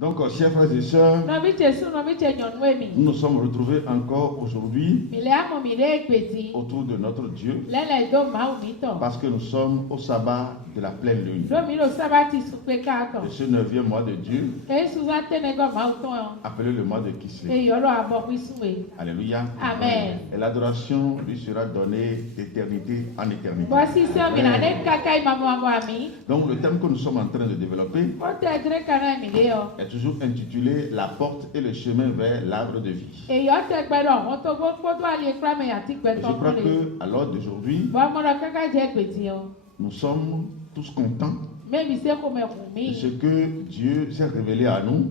Donc, chers frères et sœurs, nous nous sommes retrouvés encore aujourd'hui autour de notre Dieu parce que nous sommes au sabbat de la pleine lune, de ce 9e mois de Dieu, appelé le mois de Kislev. Alléluia. Amen. Et l'adoration lui sera donnée d'éternité en éternité. Donc, le thème que nous sommes en train de développer est toujours intitulé La porte et le chemin vers l'arbre de vie. Et je crois que à l'heure d'aujourd'hui, nous sommes tous contents de ce que Dieu s'est révélé à nous.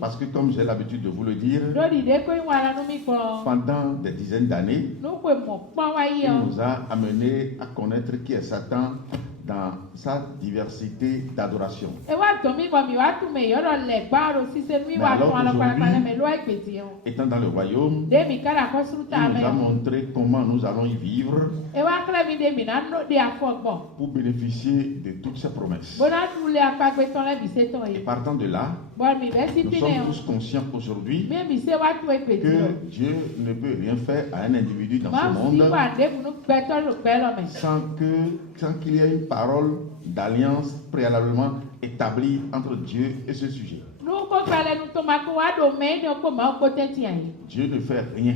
Parce que comme j'ai l'habitude de vous le dire, pendant des dizaines d'années, il nous a amené à connaître qui est Satan dans sa diversité d'adoration. Mais alors aujourd'hui, étant dans le royaume, il nous a montré comment nous allons y vivre pour bénéficier de toutes ses promesses. Et partant de là, nous sommes tous conscients aujourd'hui que Dieu ne peut rien faire à un individu dans ce monde sans qu'il y ait une parole d'alliance préalablement établie entre Dieu et ce sujet. Dieu ne fait rien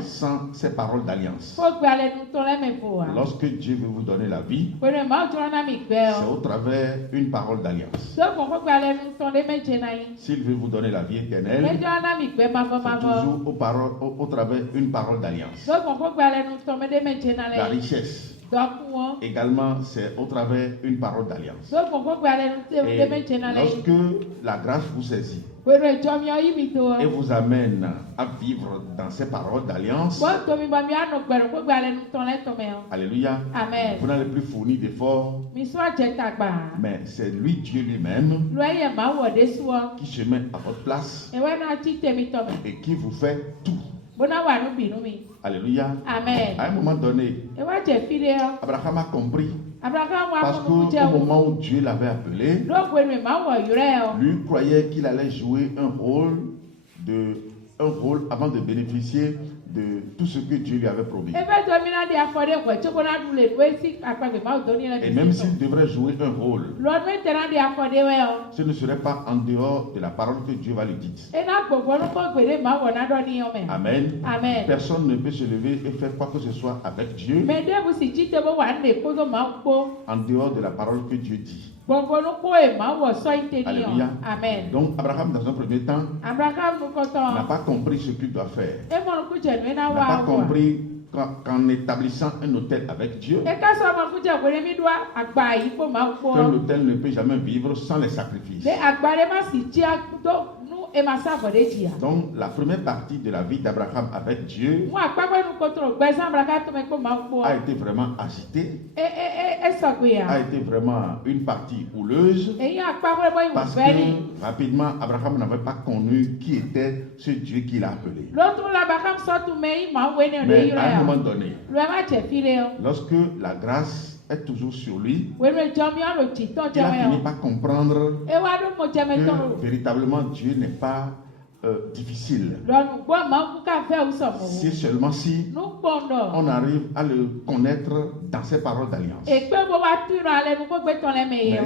sans ces paroles d'alliance. Lorsque Dieu veut vous donner la vie, c'est au travers d'une parole d'alliance. S'il veut vous donner la vie éternelle, c'est toujours au travers d'une parole d'alliance. La richesse, également, c'est au travers d'une parole d'alliance. Et lorsque la grâce vous saisit et vous amène à vivre dans ces paroles d'alliance, alléluia, vous n'allez plus fournir d'efforts, mais c'est lui, Dieu lui-même, qui se met à votre place et qui vous fait tout. Alléluia. Amen. À un moment donné, Abraham a compris. Parce qu'au moment où Dieu l'avait appelé, lui croyait qu'il allait jouer un rôle avant de bénéficier de tout ce que Dieu lui avait promis. Et même s'il devrait jouer un rôle, ce ne serait pas en dehors de la parole que Dieu va lui dire. Amen. Amen. Personne ne peut se lever et faire quoi que ce soit avec Dieu en dehors de la parole que Dieu dit. Alléluia. Amen. Donc Abraham, dans un premier temps, n'a pas compris ce qu'il doit faire. N'a pas compris qu'en établissant un autel avec Dieu, qu'un autel ne peut jamais vivre sans les sacrifices. Donc la première partie de la vie d'Abraham avec Dieu a été vraiment agitée, a été vraiment une partie houleuse, parce que rapidement Abraham n'avait pas connu qui était ce Dieu qu'il a appelé. Mais à un moment donné, lorsque la grâce est toujours sur lui, il a fini par comprendre que véritablement Dieu n'est pas difficile. C'est seulement si on arrive à le connaître dans ses paroles d'alliance. Mais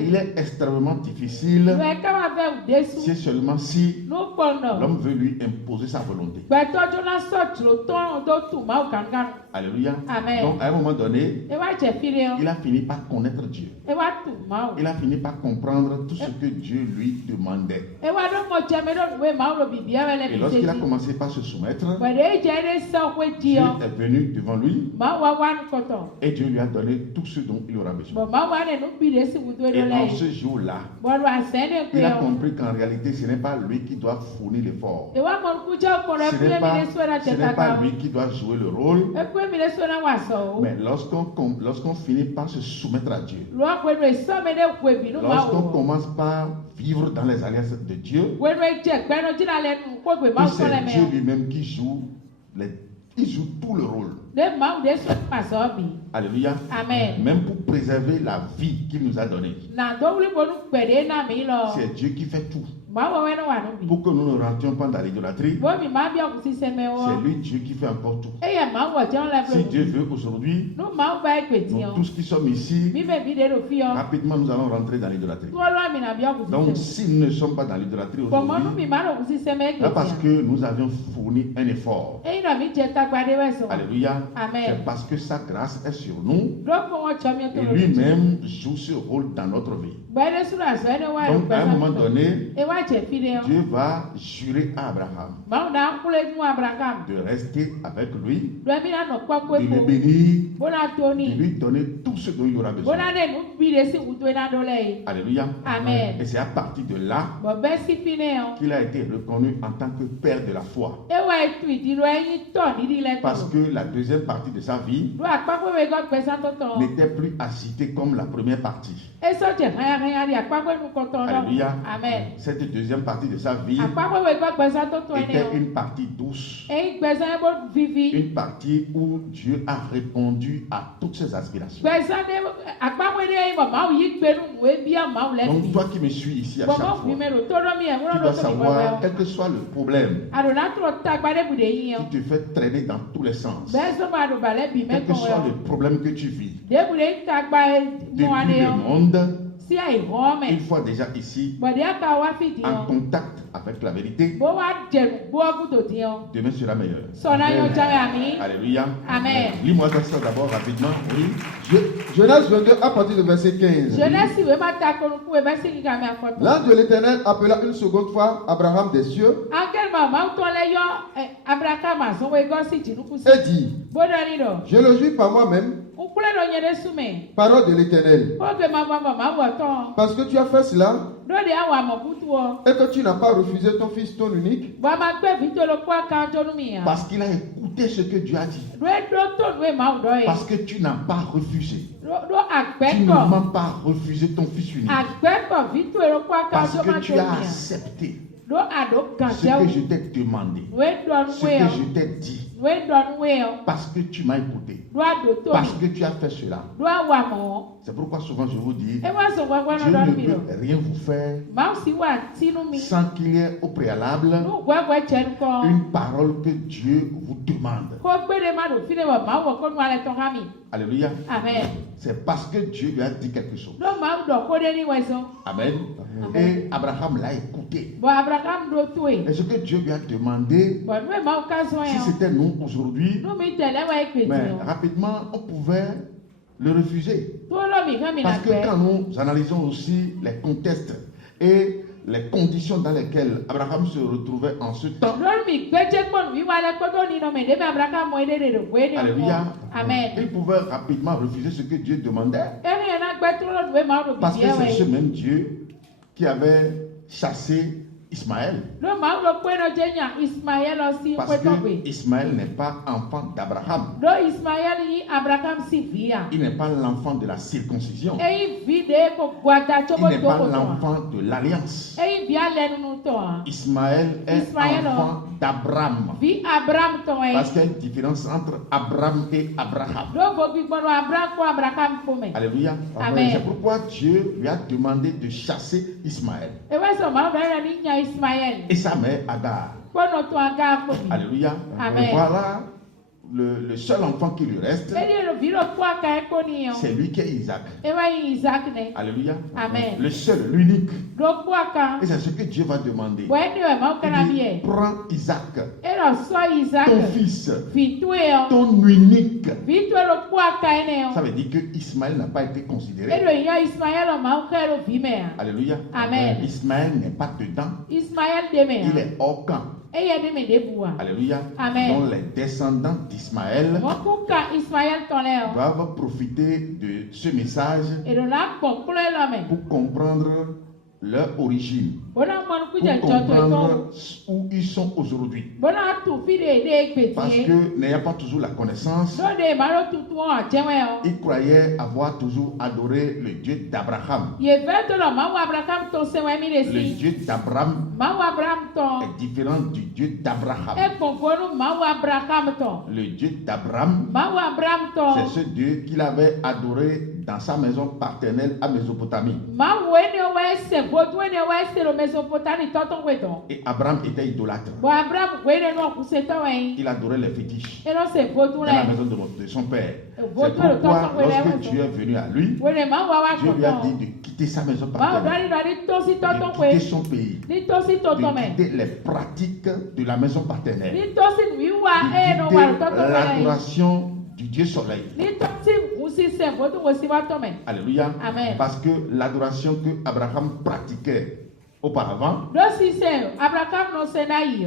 il est extrêmement difficile c'est seulement si l'homme veut lui imposer sa volonté. Alléluia. Amen. Donc à un moment donné, il a fini par connaître Dieu. Il a fini par comprendre tout ce que Dieu lui demandait. Et lorsqu'il a commencé par se soumettre, Dieu est venu devant lui et Dieu lui a donné tout ce dont il aura besoin. Et en ce jour-là, il a compris qu'en réalité, ce n'est pas lui qui doit fournir l'effort. Ce n'est pas lui qui doit jouer le rôle. Mais lorsqu'on finit par se soumettre à Dieu, lorsqu'on commence par vivre dans les alliances de Dieu, que c'est Dieu lui-même qui joue il joue tout le rôle. Alléluia. Amen. Même pour préserver la vie qu'il nous a donnée. C'est Dieu qui fait tout. Pour que nous ne rentrions pas dans l'idolâtrie, c'est lui Dieu qui fait encore tout. Si Dieu veut aujourd'hui, nous tous qui sommes ici, rapidement nous allons rentrer dans l'idolâtrie. Donc si nous ne sommes pas dans l'idolâtrie aujourd'hui, là parce que nous avions fourni un effort. Alléluia. C'est parce que sa grâce est sur nous et lui-même joue ce rôle dans notre vie. Donc à un moment donné, Dieu va jurer à Abraham de rester avec lui, de le bénir, de lui donner tout ce dont il aura besoin. Alléluia. Amen. Et c'est à partir de là qu'il a été reconnu en tant que père de la foi. Parce que la deuxième partie de sa vie n'était plus agitée comme la première partie. Alléluia. Amen. Cette deuxième partie de sa vie était une partie douce, une partie où Dieu a répondu à toutes ses aspirations. Donc toi qui me suis ici à chaque fois, tu dois savoir, quel que soit le problème qui te fait traîner dans tous les sens, quel que soit le problème que tu vis, depuis le monde, une fois déjà ici, en contact avec la vérité, demain sera meilleur. Alléluia. Amen. Lis-moi ça d'abord rapidement. Oui. Genèse 22 à partir de verset 15. L'ange de l'Éternel appela une seconde fois Abraham des cieux et dit: je le jure par moi-même, parole de l'Éternel, parce que tu as fait cela et que tu n'as pas refusé ton fils, ton unique, Parce qu'il a écouté ce que Dieu a dit. Parce que tu n'as pas refusé. Tu ne m'as pas refusé ton fils unique. Parce que tu as accepté ce que je t'ai demandé, ce que je t'ai dit. Parce que tu m'as écouté. Parce que tu as fait cela. C'est pourquoi souvent je vous dis, Dieu ne peut rien vous faire sans qu'il y ait au préalable une parole que Dieu vous demande. Alléluia. Amen. C'est parce que Dieu lui a dit quelque chose. Amen. Et Abraham l'a écouté. Et ce que Dieu lui a demandé, si c'était nous aujourd'hui, mais rapidement on pouvait le refuser. Parce que quand nous analysons aussi les contextes et les conditions dans lesquelles Abraham se retrouvait en ce temps, alléluia, Amen. il pouvait rapidement refuser ce que Dieu demandait. Parce que c'est ce même Dieu qui avait chassé Ismaël. Parce que Ismaël n'est pas enfant d'Abraham. Il n'est pas l'enfant de la circoncision. Il n'est pas l'enfant de l'alliance. Ismaël est enfant d'Abraham. Parce qu'il y a une différence entre Abraham et Abraham. Alléluia. Amen. C'est pourquoi Dieu lui a demandé de chasser Ismaël. Et sa mère Agar. Alléluia. Amen. Et voilà le seul enfant qui lui reste, c'est lui qui est Isaac. Alléluia. Amen. Le seul, l'unique. Et c'est ce que Dieu va demander. Il dit, prends Isaac, ton fils, ton unique. Ça veut dire que Ismaël n'a pas été considéré. Alléluia. Amen. Ismaël n'est pas dedans. Il est hors camp. Alléluia. Amen. Donc les descendants d'Ismaël doivent profiter de ce message pour comprendre leur origine, pour comprendre où ils sont aujourd'hui. Parce que n'ayant pas toujours la connaissance, ils croyaient avoir toujours adoré le Dieu d'Abraham. Le Dieu d'Abraham est différent du Dieu d'Abraham. Le Dieu d'Abraham, c'est ce Dieu qu'il avait adoré dans sa maison paternelle à Mésopotamie. Et Abraham était idolâtre. Il adorait les fétiches dans la maison de son père. C'est pourquoi lorsque Dieu est venu à lui, Dieu lui a dit de quitter sa maison paternelle, de quitter son pays, de quitter les pratiques de la maison paternelle, de quitter l'adoration du Dieu soleil. Alléluia. Amen. Parce que l'adoration que Abraham pratiquait auparavant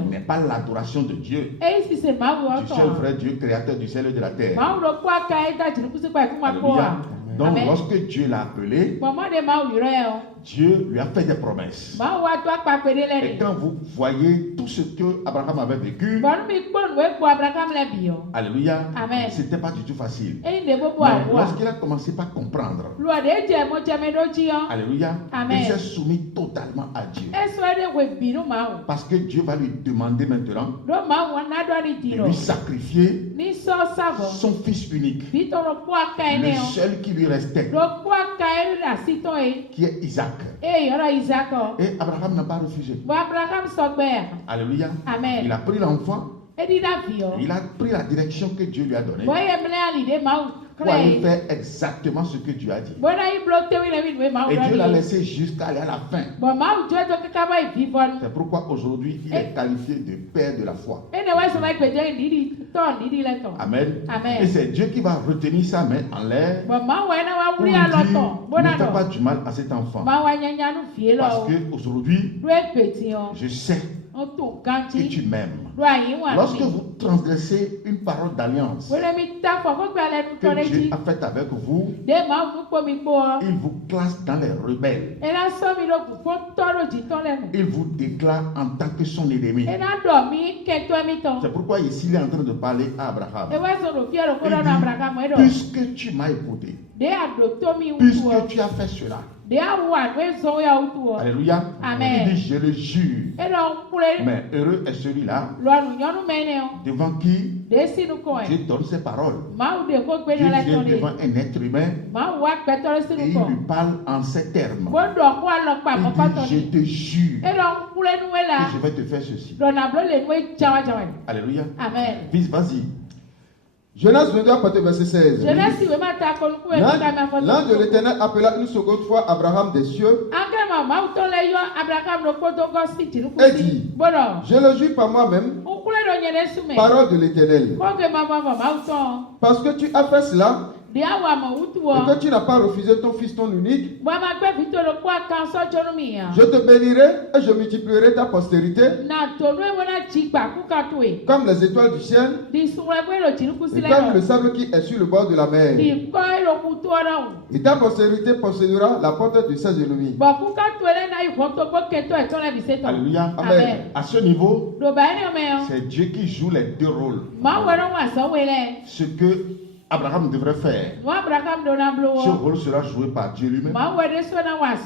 n'est pas l'adoration de Dieu, du seul vrai Dieu, créateur du ciel et de la terre. Alléluia. Donc, amen, lorsque Dieu l'a appelé, Dieu lui a fait des promesses. Et quand vous voyez tout ce que Abraham avait vécu, alléluia, ce n'était pas du tout facile. Mais lorsqu'il a commencé par comprendre, alléluia, il s'est soumis totalement à Dieu. Parce que Dieu va lui demander maintenant de lui sacrifier son fils unique, le seul qui lui restait, qui est Isaac. Et Abraham n'a pas refusé. Alléluia. Amen. Il a pris l'enfant. Il a pris la direction que Dieu lui a donnée pour aller faire exactement ce que Dieu a dit. Et Dieu l'a laissé jusqu'à aller à la fin. C'est pourquoi aujourd'hui il est qualifié de père de la foi. Amen. Amen. Et c'est Dieu qui va retenir sa main en l'air pour lui dire: ne fais pas du mal à cet enfant. Parce qu'aujourd'hui, je sais que tu m'aimes. Lorsque vous transgressez une parole d'alliance que Dieu a faite avec vous, il vous classe dans les rebelles. Il vous déclare en tant que son ennemi. C'est pourquoi ici il est en train de parler à Abraham. Il dit: puisque tu m'as écouté, puisque tu as fait cela, alléluia. Amen. Il dit: je le jure. Mais heureux est celui-là devant qui Dieu donne ses paroles. Dieu vient devant un être humain et il lui parle en ces termes. Il dit: je te jure que je vais te faire ceci. Alléluia. Amen. Vas-y. Genèse 22, verset 16. L'ange de l'Éternel appela une seconde fois Abraham des cieux et dit: je le jure par moi-même, parole de l'Éternel, parce que tu as fait cela et que tu n'as pas refusé ton fils, ton unique, je te bénirai et je multiplierai ta postérité comme les étoiles du ciel et comme le sable qui est sur le bord de la mer. Et ta postérité possédera la porte de ses ennemis. Alléluia. Amen. À ce niveau, c'est Dieu qui joue les deux rôles. Ce que Abraham devrait faire, ce rôle sera joué par Dieu lui-même.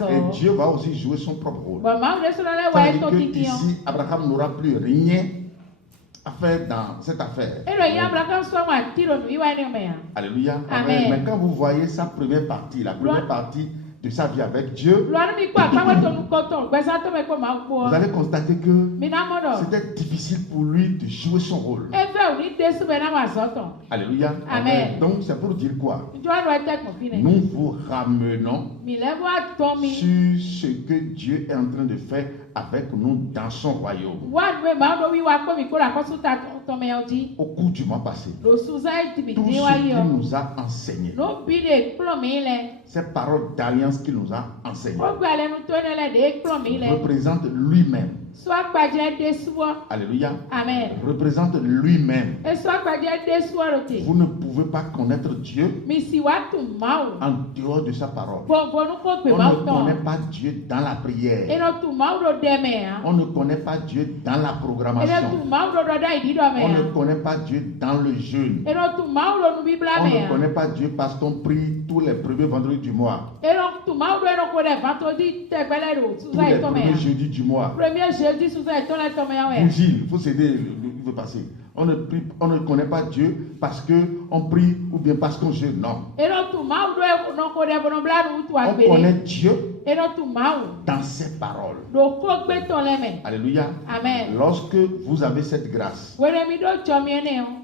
Et Dieu va aussi jouer son propre rôle. Tandis que ici, Abraham n'aura plus rien à faire dans cette affaire. Alléluia. Amen. Mais quand vous voyez sa première partie, la première partie de sa vie avec Dieu, vous allez constater que c'était difficile pour lui de jouer son rôle. Alléluia. Amen. Donc c'est pour dire quoi? Nous vous ramenons sur ce que Dieu est en train de faire avec nous dans son royaume. Au cours du mois passé, tout ce qu'il nous a enseigné, ces paroles d'alliance ce qu'il nous a enseigné. Représente lui-même. Alléluia. Amen. Représente lui-même. Vous ne pouvez pas connaître Dieu en dehors de sa parole. On ne connaît pas Dieu dans la prière. On ne connaît pas Dieu dans la programmation. On ne connaît pas Dieu dans le jeûne. On ne connaît pas Dieu parce qu'on prie tous les premiers vendredis du mois. Tous les premiers jeudis du mois. Bougie, il faut s'aider, il veut passer. On ne connaît pas Dieu parce qu'on prie ou bien parce qu'on jeûne. Non. On connaît Dieu dans ses paroles. Alléluia. Amen. Lorsque vous avez cette grâce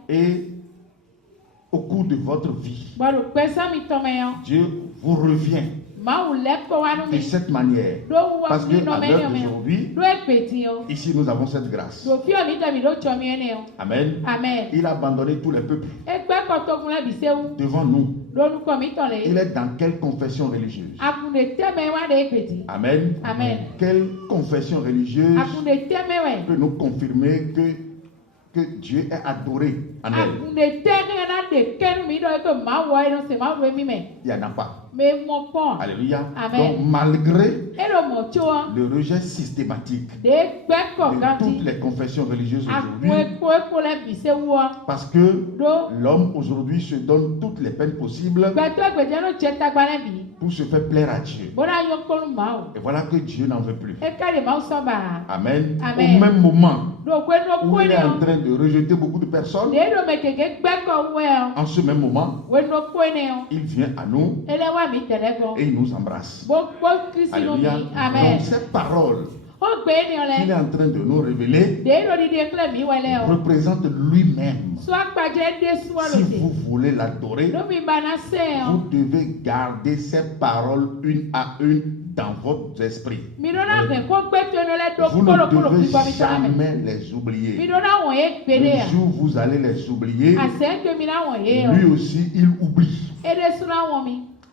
et au cours de votre vie, Dieu vous revient de cette manière. Parce qu'à l'heure d'aujourd'hui, ici nous avons cette grâce. Amen. Amen. Il a abandonné tous les peuples devant nous. Il est dans quelle confession religieuse? Amen. Amen. Quelle confession religieuse peut nous confirmer que Dieu est adoré en elle? Il n'y en a pas. Alléluia. Amen. Donc, malgré le rejet systématique de toutes les confessions religieuses aujourd'hui, parce que l'homme aujourd'hui se donne toutes les peines possibles pour se faire plaire à Dieu. Et voilà que Dieu n'en veut plus. Amen. Amen. Au même moment où il est en train de rejeter beaucoup de personnes, en ce même moment, il vient à nous et il nous embrasse. Alléluia. Donc cette parole qu'il est en train de nous révéler représente lui-même. Si vous voulez l'adorer, vous devez garder ces paroles une à une dans votre esprit. Vous ne devez jamais les oublier. Le jour où vous allez les oublier, lui aussi il oublie.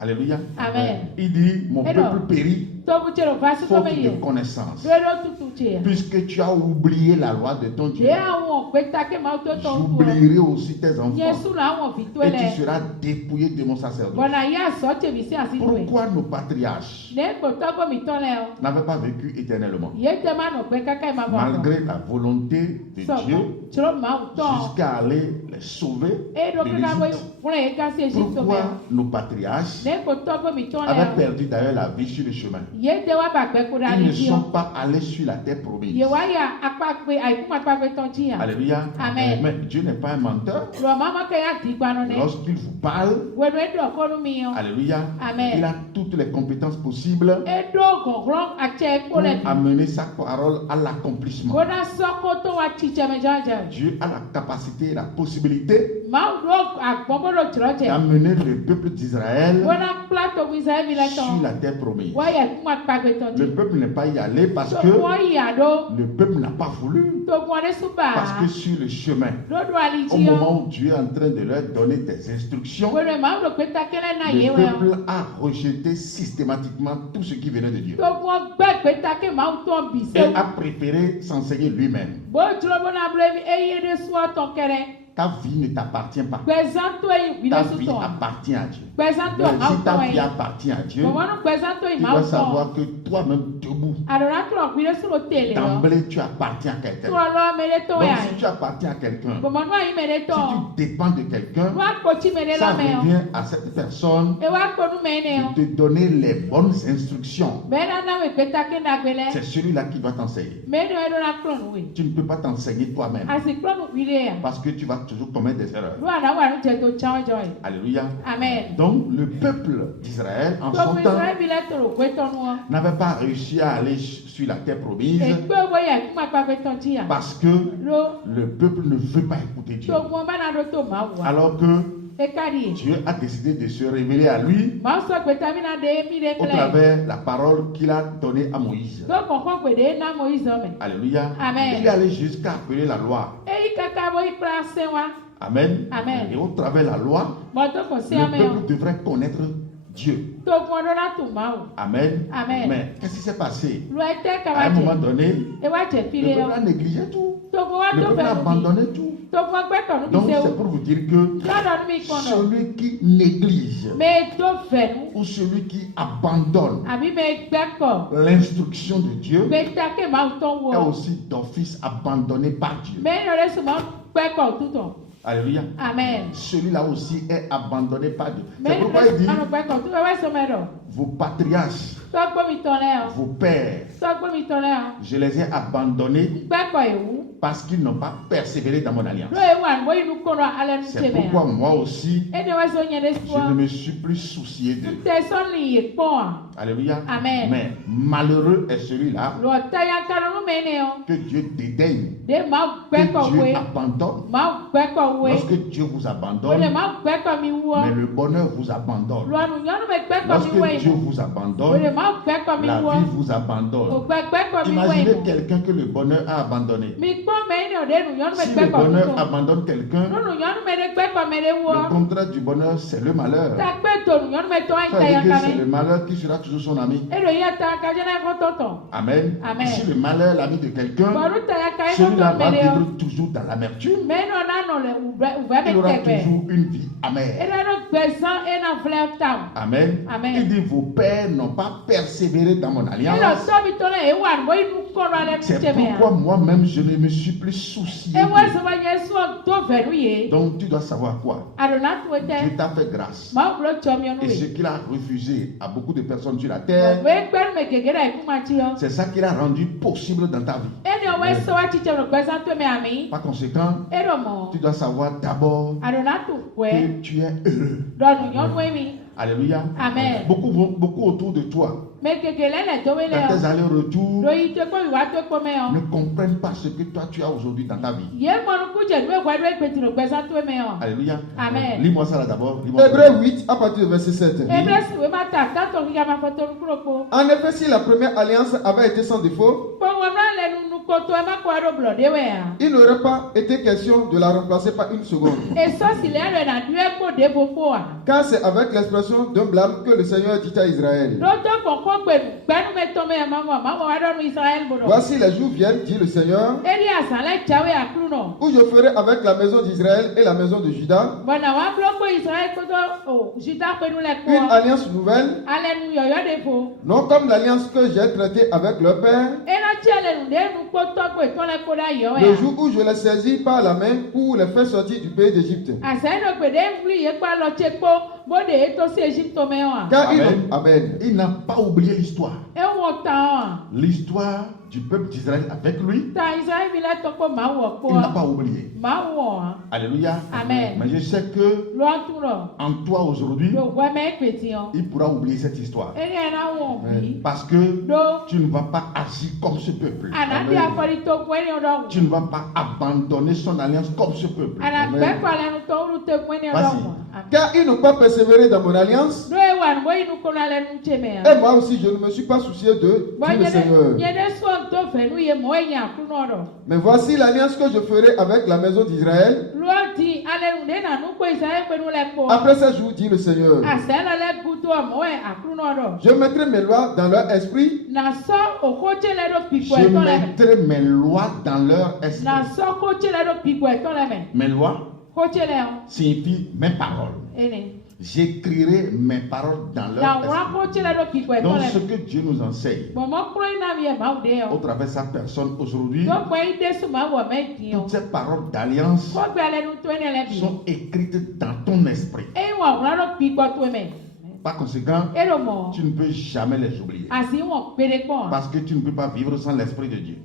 Alléluia. Amen. Il dit, mon peuple périt faute de connaissance. Puisque tu as oublié la loi de ton Dieu, j'oublierai aussi tes enfants et tu seras dépouillé de mon sacerdoce. Pourquoi nos patriarches n'avaient pas vécu éternellement malgré la volonté de Dieu jusqu'à aller les sauver de l'Égypte? Pourquoi nos patriarches avaient perdu d'ailleurs la vie sur le chemin? Ils ne sont pas allés sur la terre promise. Alléluia. Amen. Mais Dieu n'est pas un menteur. Lorsqu'il vous parle, alléluia, Amen. il a toutes les compétences possibles pour amener sa parole à l'accomplissement. Dieu a la capacité et la possibilité d'amener le peuple d'Israël sur la terre promise. Le peuple n'est pas y allé parce que le peuple n'a pas voulu. Parce que sur le chemin, au moment où Dieu est en train de leur donner des instructions, le peuple a rejeté systématiquement tout ce qui venait de Dieu et a préféré s'enseigner lui-même. Ta vie ne t'appartient pas. Ta vie appartient à Dieu. Mais si ta vie appartient à Dieu, tu dois savoir que toi-même debout, d'emblée tu appartiens à quelqu'un. Donc si tu appartiens à quelqu'un, si tu dépends de quelqu'un, ça revient à cette personne de te donner les bonnes instructions. C'est celui-là qui va t'enseigner. Tu ne peux pas t'enseigner toi-même parce que tu vas toujours commettre des erreurs. Alléluia. Amen. Donc le peuple d'Israël en son temps n'avait pas réussi à aller sur la terre promise parce que le peuple ne veut pas écouter Dieu. Alors que Dieu a décidé de se révéler à lui au travers la parole qu'il a donnée à Moïse. Alléluia. Amen. Il est allé jusqu'à appeler la loi. Amen. Amen. Et au travers de la loi, le peuple devrait connaître Dieu. Amen. Amen. Mais qu'est-ce qui s'est passé? À un moment donné, le peuple a négligé tout. Le peuple a abandonné tout. Donc c'est pour vous dire que celui qui néglige ou celui qui abandonne l'instruction de Dieu est aussi d'office abandonné par Dieu. Alléluia. Amen. Celui-là aussi est abandonné par Dieu. C'est pourquoi il dit vos patriarches, vos pères, je les ai abandonnés parce qu'ils n'ont pas persévéré dans mon alliance. C'est pourquoi moi aussi, je ne me suis plus soucié d'eux. Alléluia. Amen. Mais malheureux est celui-là que Dieu dédaigne, que Dieu abandonne. Lorsque Dieu vous abandonne, mais le bonheur vous abandonne. Lorsque Dieu vous abandonne, la vie vous abandonne. Imaginez quelqu'un que le bonheur a abandonné. Si le bonheur abandonne quelqu'un, le contraire du bonheur, c'est le malheur. Ça veut dire que c'est le malheur qui sera toujours son ami. Amen. Amen. Si le malheur est l'ami de quelqu'un, celui-là va vivre toujours dans l'amertume. Il aura toujours une vie amère. Amen. Amen. Il dit vos pères n'ont pas persévéré dans mon alliance. C'est pourquoi moi-même je ne me suis plus soucié. Donc tu dois savoir quoi? Dieu t'a fait grâce. Et ce qu'il a refusé à beaucoup de personnes sur la terre, c'est ça qu'il a rendu possible dans ta vie. Par conséquent, tu dois savoir d'abord que tu es heureux. Alléluia. Amen. Beaucoup autour de toi, dans tes allers-retours, ne comprennent pas ce que toi tu as aujourd'hui dans ta vie. Alléluia. Amen. Lis-moi ça là d'abord. Hébreux 8 à partir du verset 7. En effet, si la première alliance avait été sans défaut, il n'aurait pas été question de la remplacer par une seconde. Car c'est avec l'expression d'un blâme que le Seigneur dit à Israël. Voici les jours viennent, dit le Seigneur, où je ferai avec la maison d'Israël et la maison de Juda une alliance nouvelle, non comme l'alliance que j'ai traitée avec leur père, le jour où je les saisis par la main pour les faire sortir du pays d'Égypte. Car Amen. Il n'a pas oublié l'histoire. L'histoire du peuple d'Israël avec lui. Il n'a pas oublié. Alléluia. Amen. Mais je sais que en toi aujourd'hui, il pourra oublier cette histoire. Parce que tu ne vas pas agir comme ce peuple. Tu ne vas pas abandonner son alliance comme ce peuple. Car ils n'ont pas persévéré dans mon alliance. Et moi aussi, je ne me suis pas soucié d'eux, dit le Seigneur. Mais voici l'alliance que je ferai avec la maison d'Israël. Après ces jours, dit le Seigneur, je mettrai mes lois dans leur esprit. Je mettrai mes lois dans leur esprit. Mes lois signifient mes paroles. J'écrirai mes paroles dans leur esprit. Donc ce que Dieu nous enseigne au travers de sa personne aujourd'hui, toutes ces paroles d'alliance sont écrites dans ton esprit. Par conséquent, tu ne peux jamais les oublier. Parce que tu ne peux pas vivre sans l'Esprit de Dieu.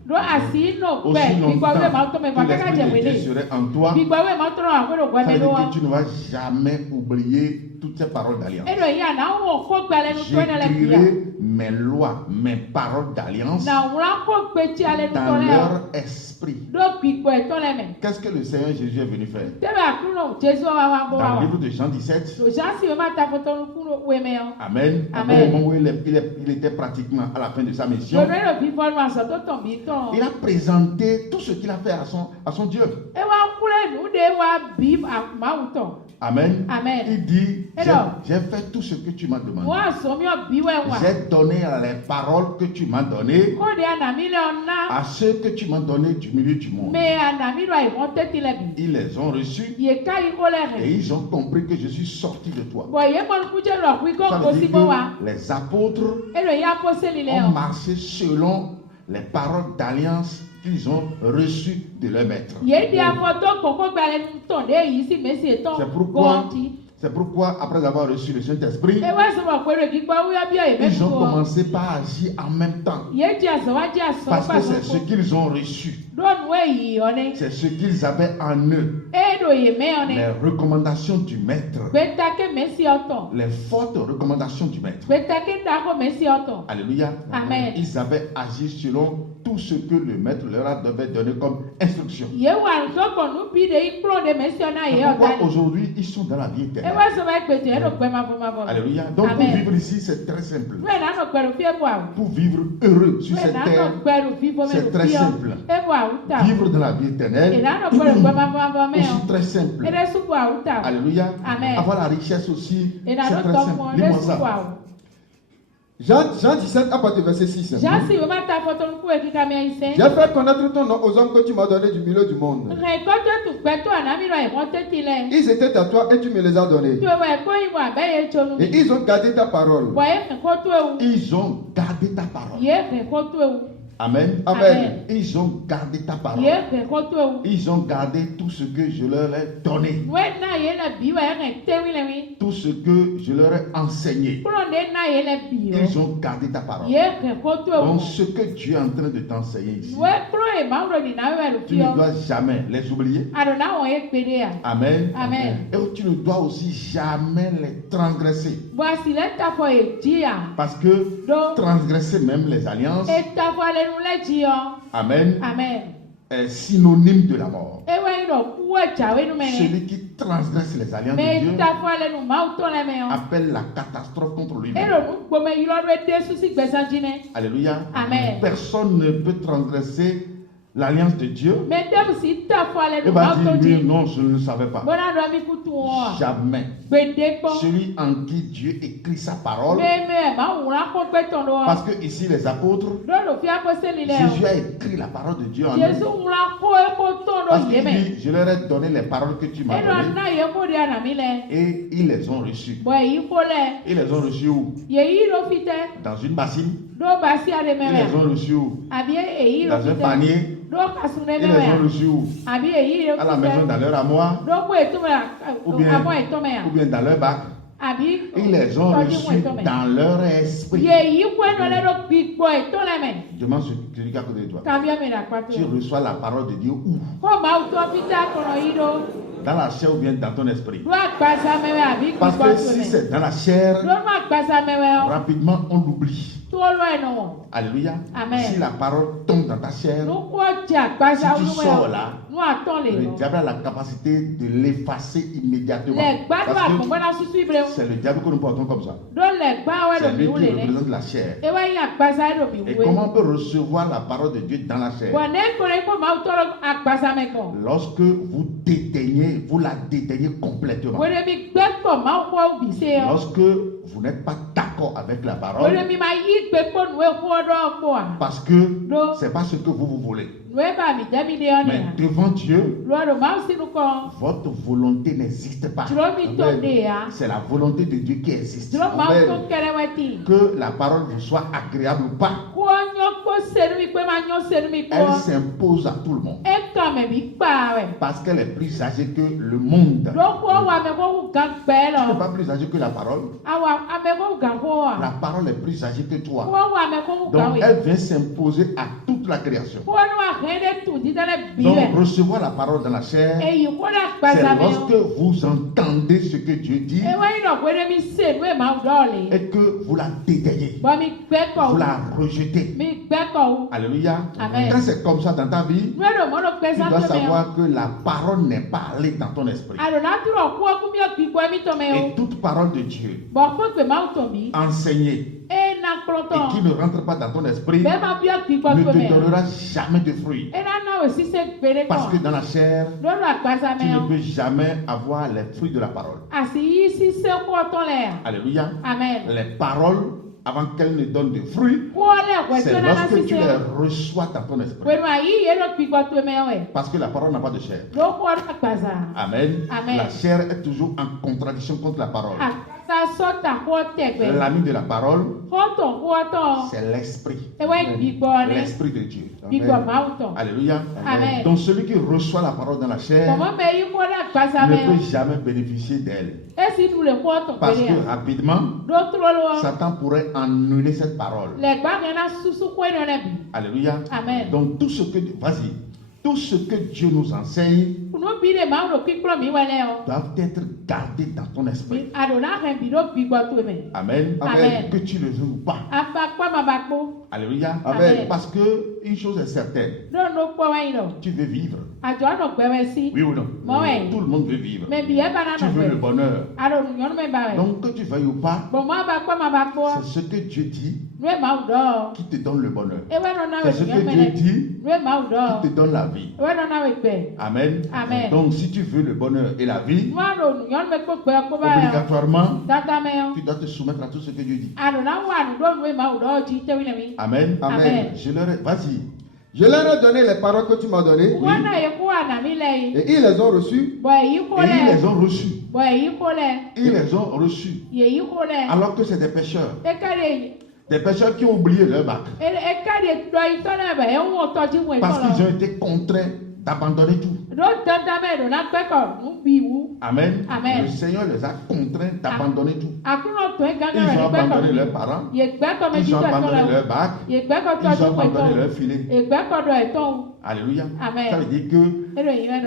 Aussi longtemps que l'Esprit de Dieu serait en toi, ça veut dire que tu ne vas jamais oublier toutes ces paroles d'alliance. J'écrirai mes lois, mes paroles d'alliance dans leur esprit. Qu'est-ce que le Seigneur Jésus est venu faire? Dans le livre de Jean 17, Amen. Au moment où il était pratiquement à la fin de sa mission, il a présenté tout ce qu'il a fait à son Dieu. Amen. Amen. Il dit, j'ai fait tout ce que tu m'as demandé. J'ai donné les paroles que tu m'as données à ceux que tu m'as donnés du milieu du monde. Ils les ont reçus et ils ont compris que je suis sorti de toi. Ça veut dire que les apôtres ont marché selon les paroles d'alliance qu'ils ont reçues de leur maître. C'est pourquoi, après avoir reçu le Saint-Esprit, ils ont commencé par agir en même temps. Parce que c'est ce qu'ils ont reçu. C'est ce qu'ils avaient en eux. Les recommandations du maître. Les fortes recommandations du maître. Alléluia. Amen. Ils avaient agi selon tout ce que le maître leur avait donné comme instruction. Pourquoi aujourd'hui ils sont dans la vie éternelle? Alléluia. Donc pour vivre ici, c'est très simple. Pour vivre heureux sur cette terre, c'est très simple. Vivre dans la vie éternelle, aussi très simple. Alléluia. Amen. Avoir la richesse aussi, c'est très simple. Lis-moi ça. Jean 17 à partir du verset 6. J'ai fait connaître ton nom aux hommes que tu m'as donné du milieu du monde. Ils étaient à toi et tu me les as donnés. Et ils ont gardé ta parole. Ils ont gardé ta parole. Amen. Amen. Ils ont gardé ta parole. Ils ont gardé tout ce que je leur ai donné. Tout ce que je leur ai enseigné. Ils ont gardé ta parole. Donc ce que Dieu est en train de t'enseigner ici, tu ne dois jamais les oublier. Amen. Amen. Et tu ne dois aussi jamais les transgresser. Parce que transgresser même les alliances, amen, est synonyme de la mort. Celui qui transgresse les alliances de Dieu appelle la catastrophe contre lui-même. Alléluia. Amen. Personne ne peut transgresser l'alliance de Dieu. Il va dire lui, non, je ne le savais pas. Jamais. Celui en qui Dieu écrit sa parole. Parce que ici les apôtres, Jésus a écrit la parole de Dieu en eux. Parce qu'il dit, je leur ai donné les paroles que tu m'as données. Et ils les ont reçues. Ils les ont reçues où? Dans une bassine. Ils les ont reçues où? Dans un panier. Ils les ont reçus où? À la maison, dans leur armoire, ou bien dans leur bac. Ils les ont reçus dans leur esprit. Demande celui qui est à côté de toi. Tu reçois la parole de Dieu où? Dans la chair ou bien dans ton esprit? Parce que si c'est dans la chair, rapidement on l'oublie. Alléluia. Amen. Si la parole tombe dans ta chair, si tu sors là, le diable a la capacité de l'effacer immédiatement. Parce que c'est le diable que nous portons comme ça. C'est lui qui représente la chair. Et comment on peut recevoir la parole de Dieu dans la chair? Lorsque vous déteignez, vous la déteignez complètement. Lorsque vous n'êtes pas d'accord avec la parole, parce que c'est pas ce que vous voulez. Mais devant Dieu, votre volonté n'existe pas. C'est la volonté de Dieu qui existe. Que la parole vous soit agréable ou pas, elle s'impose à tout le monde. Parce qu'elle est plus âgée que le monde. Elle n'est pas plus âgée que la parole. La parole est plus âgée que toi. Donc elle vient s'imposer à toute la création. Donc recevoir la parole dans la chair, c'est lorsque vous entendez ce que Dieu dit et que vous la détaillez. Vous la rejetez. Alléluia. Amen. Quand c'est comme ça dans ta vie, tu dois savoir que la parole n'est pas allée dans ton esprit. Et toute parole de Dieu enseignée et qui ne rentre pas dans ton esprit ne te donnera jamais de fruits. Parce que dans la chair, tu ne peux jamais avoir les fruits de la parole. Alléluia. Amen. Les paroles, avant qu'elles ne donnent de fruits, c'est lorsque tu les reçois dans ton esprit. Parce que la parole n'a pas de chair. Amen. Amen. La chair est toujours en contradiction contre la parole. L'ami de la parole, c'est l'esprit. L'esprit de Dieu. Alléluia. Amen. Donc celui qui reçoit la parole dans la chair ne peut jamais bénéficier d'elle. Parce que rapidement, Satan pourrait annuler cette parole. Alléluia. Amen. Donc tout ce que, vas-y, tout ce que Dieu nous enseigne doivent être gardés dans ton esprit. Amen. Amen. Que tu le veux ou pas. Alléluia. Amen. Parce que une chose est certaine. Tu veux vivre. Oui ou non? Oui. Tout le monde veut vivre. Tu veux le bonheur. Donc que tu veuilles ou pas, c'est ce que Dieu dit qui te donne le bonheur. C'est ce que Dieu dit qui te donne la vie. Amen. Amen. Donc si tu veux le bonheur et la vie, obligatoirement, tu dois te soumettre à tout ce que Dieu dit. Amen. Amen. Vas-y. Je leur ai donné les paroles que tu m'as données. Oui. Et ils les ont reçues. Et ils les ont reçues. Ils les ont reçues. Alors que c'est des pécheurs. Des pécheurs qui ont oublié leur bac. Parce qu'ils ont été contraints d'abandonner tout. Amen. Amen. Le Seigneur les a contraints d'abandonner tout. Ils ont abandonné leurs parents. Ils ont abandonné leur bac. Ils ont abandonné leur filet. Alléluia. Amen. Ça veut dire que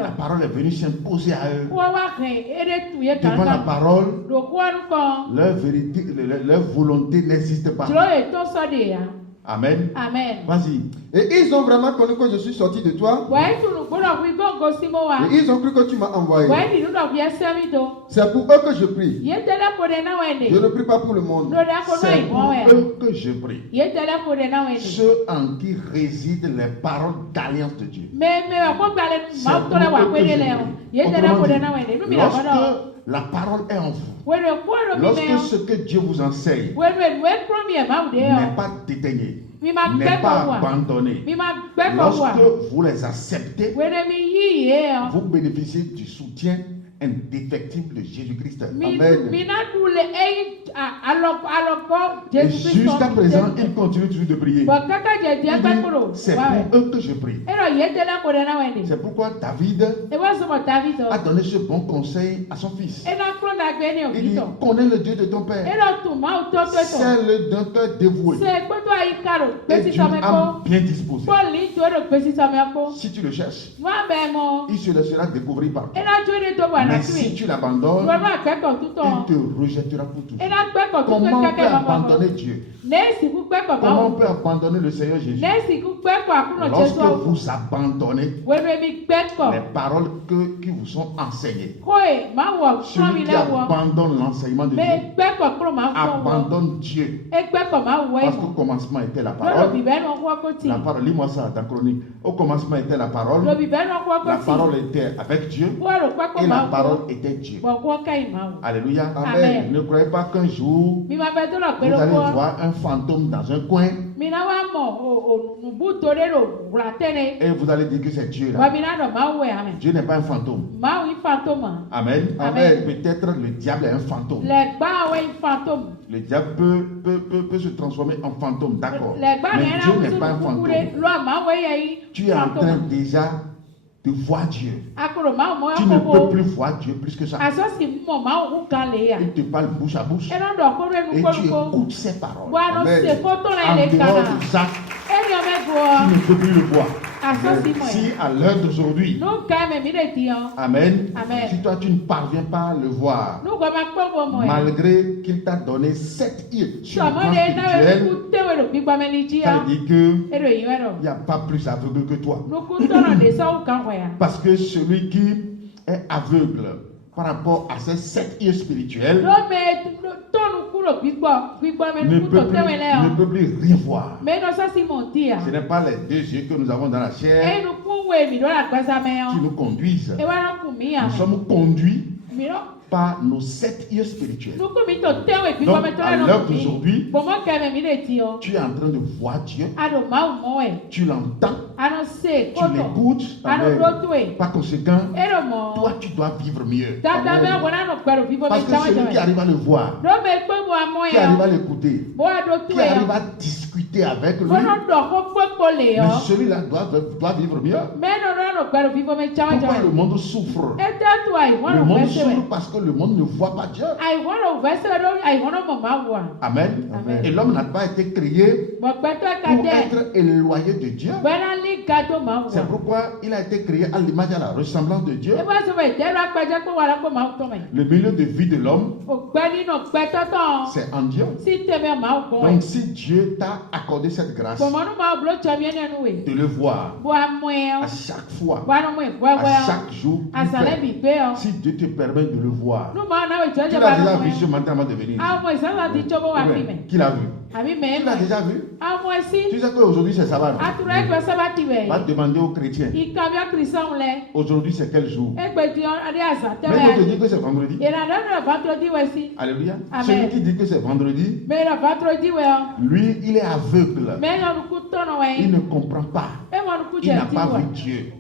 la parole est venue s'imposer à eux. Devant la parole, leur vérité, leur volonté n'existe pas. Amen. Amen. Vas-y. Et ils ont vraiment connu que je suis sorti de toi. Et ils ont cru que tu m'as envoyé. C'est pour eux que je prie. Je ne prie pas pour le monde. C'est pour eux que je prie. Ceux en qui résident les paroles d'alliance de Dieu. Lorsque la parole est en vous, lorsque ce que Dieu vous enseigne n'est pas dédaigné, n'est pas abandonné, lorsque vous les acceptez, vous bénéficiez du soutien indéfectible de Jésus-Christ. Amen. Et jusqu'à présent, il continue toujours de prier. C'est pour eux que je prie. C'est pourquoi David a donné ce bon conseil à son fils. Il dit, connais le Dieu de ton père. C'est le d'un cœur dévoué. Et d'une âme bien disposée. Si tu le cherches, il se laissera découvrir par toi. Mais si tu l'abandonnes, il te rejettera pour toujours. Comment on peut abandonner Dieu? Comment on peut abandonner le Seigneur Jésus? Lorsque vous abandonnez les paroles qui vous sont enseignées. Celui qui abandonne l'enseignement de Dieu abandonne Dieu. Parce qu'au commencement était la parole. La parole, lis-moi ça dans Chronique. Au commencement était la parole. La parole était avec Dieu. Et la parole était Dieu. Alléluia. Amen. Ne croyez pas qu'un jour vous allez voir un fantôme dans un coin et vous allez dire que c'est Dieu là. Dieu n'est pas un fantôme. Amen. Amen. Peut-être le diable est un fantôme. Le diable peut se transformer en fantôme, d'accord. Mais Dieu n'est pas un fantôme. Tu es en train déjà de voir Dieu. Tu ne peux plus voir Dieu plus que ça. Il te parle bouche à bouche. Et tu écoutes ses paroles. Amen. En dehors de ça, tu ne peux plus le voir. Si à l'heure d'aujourd'hui, amen, si toi tu ne parviens pas à le voir, malgré qu'il t'a donné 7 yeux sur le plan spirituel, ça veut dire qu'il n'y a pas plus aveugle que toi. Parce que celui qui est aveugle par rapport à ces 7 yeux spirituels ne peut plus rien voir. Ce n'est pas les 2 yeux que nous avons dans la chair qui nous conduisent. Nous sommes conduits par nos 7 yeux spirituels. Donc, à l'heure d'aujourd'hui, tu es en train de voir Dieu, tu l'entends, tu l'écoutes. Par conséquent, toi, tu dois vivre mieux. Parce que celui qui arrive à le voir, qui arrive à l'écouter, qui arrive à discuter avec lui, mais celui-là doit vivre mieux. Pourquoi le monde souffre? Le monde souffre parce que le monde ne voit pas Dieu. Amen. Amen. Et l'homme n'a pas été créé pour être éloigné de Dieu. C'est pourquoi il a été créé à l'image et à la ressemblance de Dieu. Le milieu de vie de l'homme, c'est en Dieu. Donc si Dieu t'a accordé cette grâce de le voir à chaque fois, à chaque jour, si Dieu te permet de le voir, tu l'as déjà vu ce matin avant de venir. Qui l'a vu? Tu l'as déjà vu? Tu sais qu'aujourd'hui c'est sabbat. Va demander aux chrétiens. Aujourd'hui c'est quel jour? Mais on te dit que c'est vendredi. Alléluia. Celui qui dit que c'est vendredi, lui il est aveugle. Il ne comprend pas. Il n'a pas vu Dieu.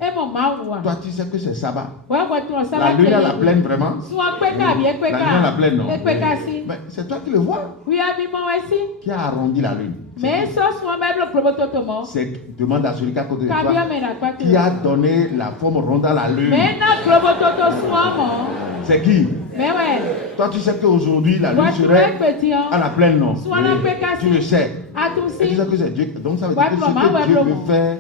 Toi tu sais que c'est sabbat. La lune à la pleine vraiment. La lune à la pleine non. Mais c'est toi qui le vois. Qui a arrondi la lune? C'est demande à celui qui a côté de toi. Qui a donné la forme ronde à la lune? C'est qui? Toi tu sais qu'aujourd'hui la lune serait à la pleine non. Tu le sais. Et tu sais que c'est Dieu. Donc ça veut dire que ce que Dieu veut faire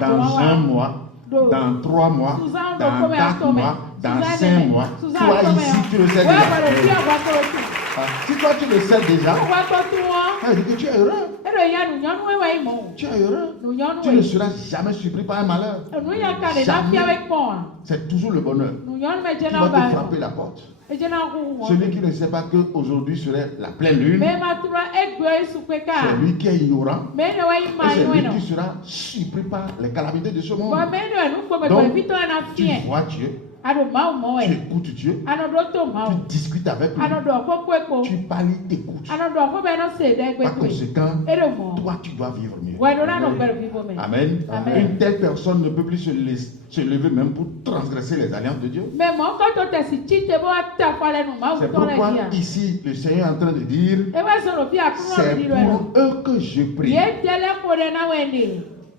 dans 1 mois, dans 3 mois, dans 4 mois, dans 5 mois, toi ici tu le sais déjà. Si toi tu le sais déjà, ça veut dire que tu es heureux. Tu es heureux. Tu ne seras jamais surpris par un malheur. Jamais. C'est toujours le bonheur qui va te frapper la porte. Celui qui ne sait pas qu'aujourd'hui serait la pleine lune, c'est lui qui est ignorant. Et c'est lui qui sera surpris par les calamités de ce monde. Donc, tu vois Dieu. Tu écoutes Dieu, tu discutes avec lui, tu parles, il t'écoute. Par conséquent, toi tu dois vivre mieux. Amen. Amen. Une telle personne ne peut plus se lever même pour transgresser les alliances de Dieu. C'est pourquoi ici le Seigneur est en train de dire, c'est pour eux que je prie.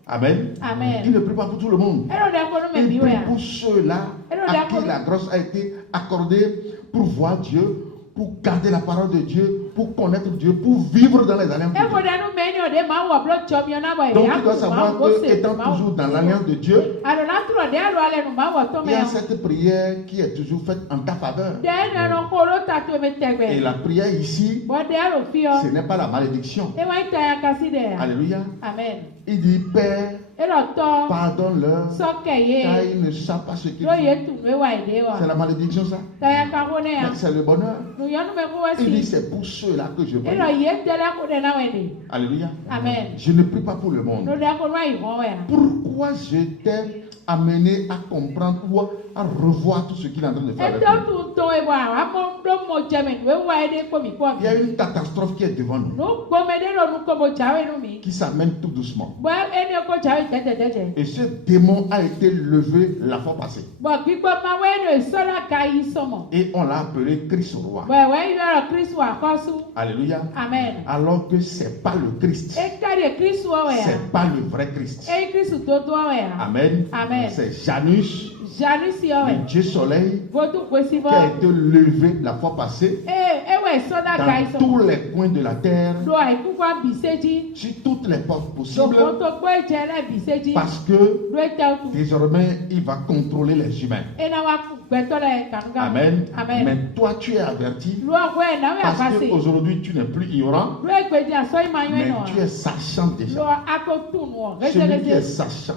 Amen. Amen. Il ne prie pas pour tout le monde. Il prie pour ceux-là à qui la grâce a été accordée pour voir Dieu, pour garder la parole de Dieu, pour connaître Dieu, pour vivre dans les alliances de Dieu. Donc tu dois savoir que, étant toujours dans l'alliance de Dieu, il y a cette prière qui est toujours faite en ta faveur. Et la prière ici, ce n'est pas la malédiction. Alléluia. Amen. Il dit, Père, pardonne-leur, car ils ne savent pas ce qu'ils font. C'est la malédiction, ça? C'est le bonheur. Il dit, c'est pour ceux-là que je prie. Alléluia. Amen. Je ne prie pas pour le monde. Pourquoi je t'ai amené à comprendre ou à revoir tout ce qu'il est en train de faire avec nous? Il y a une catastrophe qui est devant nous, qui s'amène tout doucement. Et ce démon a été levé la fois passée. Et on l'a appelé Christ roi. Alléluia. Amen. Alors que c'est pas le Christ. C'est pas le vrai Christ. Amen. Amen. C'est Janus Le Dieu soleil qui a été levé la fois passée dans tous les coins de la terre, sur toutes les portes possibles, parce que désormais il va contrôler les humains. Amen. Mais toi tu es averti parce qu'aujourd'hui tu n'es plus ignorant, mais tu es sachant déjà. Celui qui est sachant,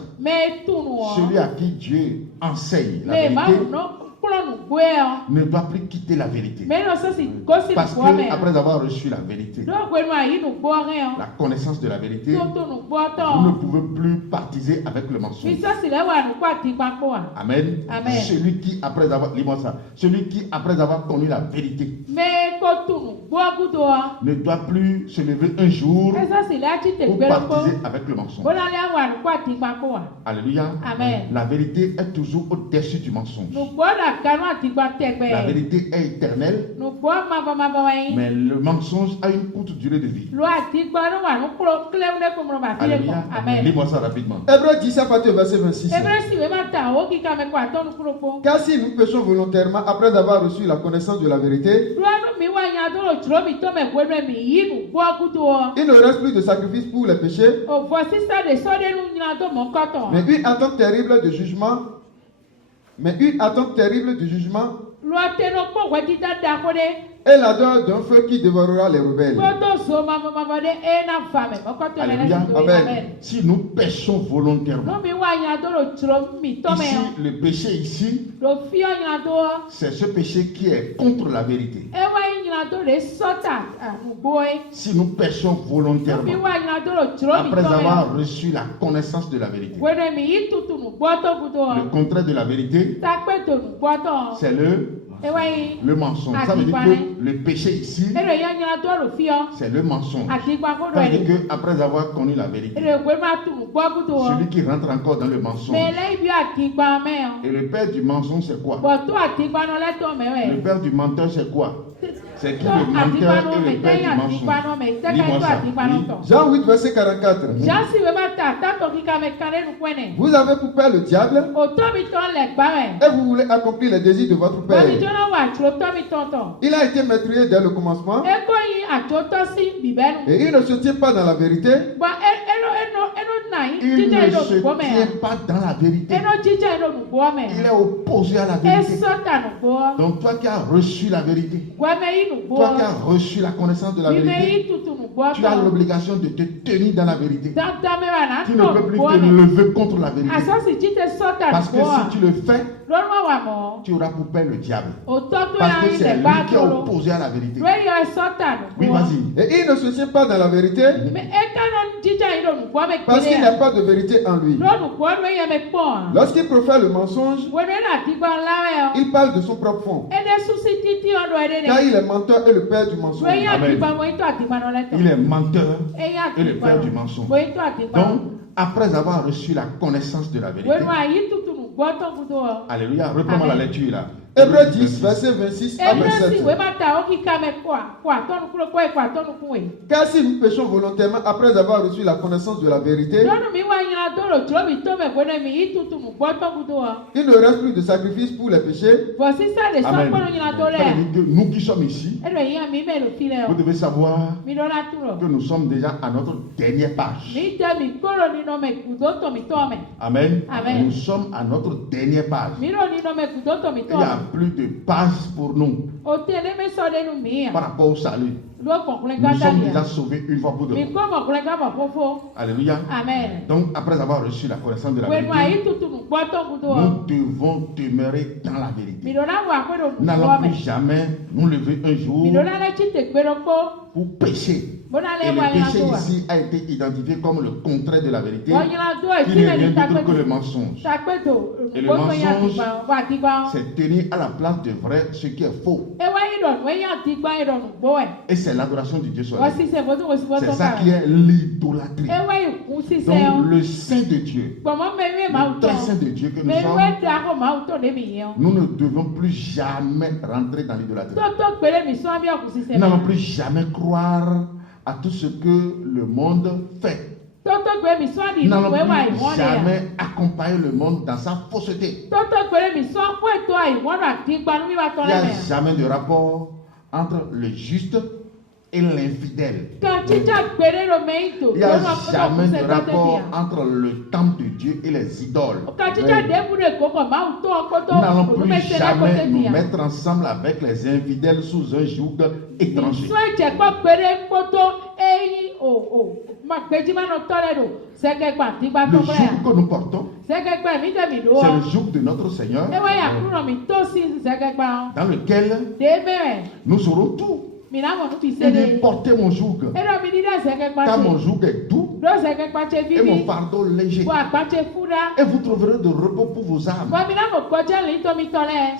celui à qui Dieu enseigne la vérité, ne doit plus quitter la vérité. Parce que après avoir reçu la vérité, la connaissance de la vérité, vous ne pouvez plus partiser avec le mensonge. Amen. Celui qui après avoir, lis-moi ça, celui qui après avoir connu la vérité ne doit plus se lever un jour pour partiser avec le mensonge. Alléluia. Amen. La vérité est toujours au-dessus du mensonge. La vérité est éternelle, mais le mensonge a une courte durée de vie. Alléluia. Amen. Lis-moi ça rapidement. Hébreux 10 à partir du verset 26. Car si nous péchons volontairement après avoir reçu la connaissance de la vérité, il ne reste plus de sacrifice pour les péchés, mais une attente terrible de jugement. Et l'ardeur d'un feu qui dévorera les rebelles. Alléluia. Amen. Si nous péchons volontairement, ici, le péché ici, c'est ce péché qui est contre la vérité. Si nous péchons volontairement, après avoir reçu la connaissance de la vérité, le contraire de la vérité, c'est le mensonge. Ça veut dire que le péché ici, c'est le mensonge. Ça veut dire qu'après avoir connu la vérité, celui qui rentre encore dans le mensonge. Et le père du mensonge, c'est quoi? Le père du menteur, c'est quoi? C'est qui le menteur et le père du mensonge? Dis-moi ça. Oui. Jean 8, verset 44. Vous avez pour père le diable et vous voulez accomplir les désirs de votre père. Il a été maîtrisé dès le commencement et il ne se tient pas dans la vérité. Il ne se tient pas dans la vérité. Il est opposé à la vérité. Donc toi qui as reçu la vérité, toi qui as reçu la connaissance de la vérité, tu as l'obligation de te tenir dans la vérité. Tu ne peux plus te lever contre la vérité. Parce que si tu le fais, tu auras pour père le diable. Parce que c'est lui qui est opposé à la vérité. Oui, vas-y. Et il ne se tient pas dans la vérité parce qu'il n'y a pas de vérité en lui. Lorsqu'il profère le mensonge, il parle de son propre fond. Car il est menteur et le père du mensonge. Amen. Il est menteur et le père du mensonge. Donc, après avoir reçu la connaissance de la vérité, alléluia, reprends la lecture là. Hébreux 10, verset 26 à 27. Car si nous péchons volontairement après avoir reçu la connaissance de la vérité, il ne reste plus de sacrifice pour les péchés. Amen. Nous qui sommes ici, vous devez savoir que nous sommes déjà à notre dernière page. Amen. Nous sommes à notre dernière page. Il y a plus de pages pour nous par rapport au salut. Nous sommes déjà sauvés une fois pour toutes. Alléluia. Amen. Donc, après avoir reçu la connaissance de la vérité, nous devons demeurer dans la vérité. Nous n'allons plus jamais nous lever un jour pour pécher. Et le péché ici a été identifié comme le contraire de la vérité, qui n'est rien d'autre que le mensonge. Et le mensonge, c'est tenir à la place de vrai ce qui est faux. Et c'est l'adoration du Dieu soleil. C'est ça qui est l'idolâtrie. Donc le Saint de Dieu, le très Saint de Dieu que nous sommes, nous ne devons plus jamais rentrer dans l'idolâtrie. Nous n'allons plus jamais croire à tout ce que le monde fait. N'allons plus jamais accompagner le monde dans sa fausseté. Il n'y a jamais de rapport entre le juste et l'infidèle. Il n'y a jamais de rapport entre le temple de Dieu et les idoles. Nous n'allons plus jamais nous mettre ensemble avec les infidèles sous un joug étranger. Le joug que nous portons, c'est le joug de notre Seigneur, dans lequel nous saurons tout. Il dit portez mon joug, car mon joug est doux et mon fardeau léger, et vous trouverez de repos pour vos âmes.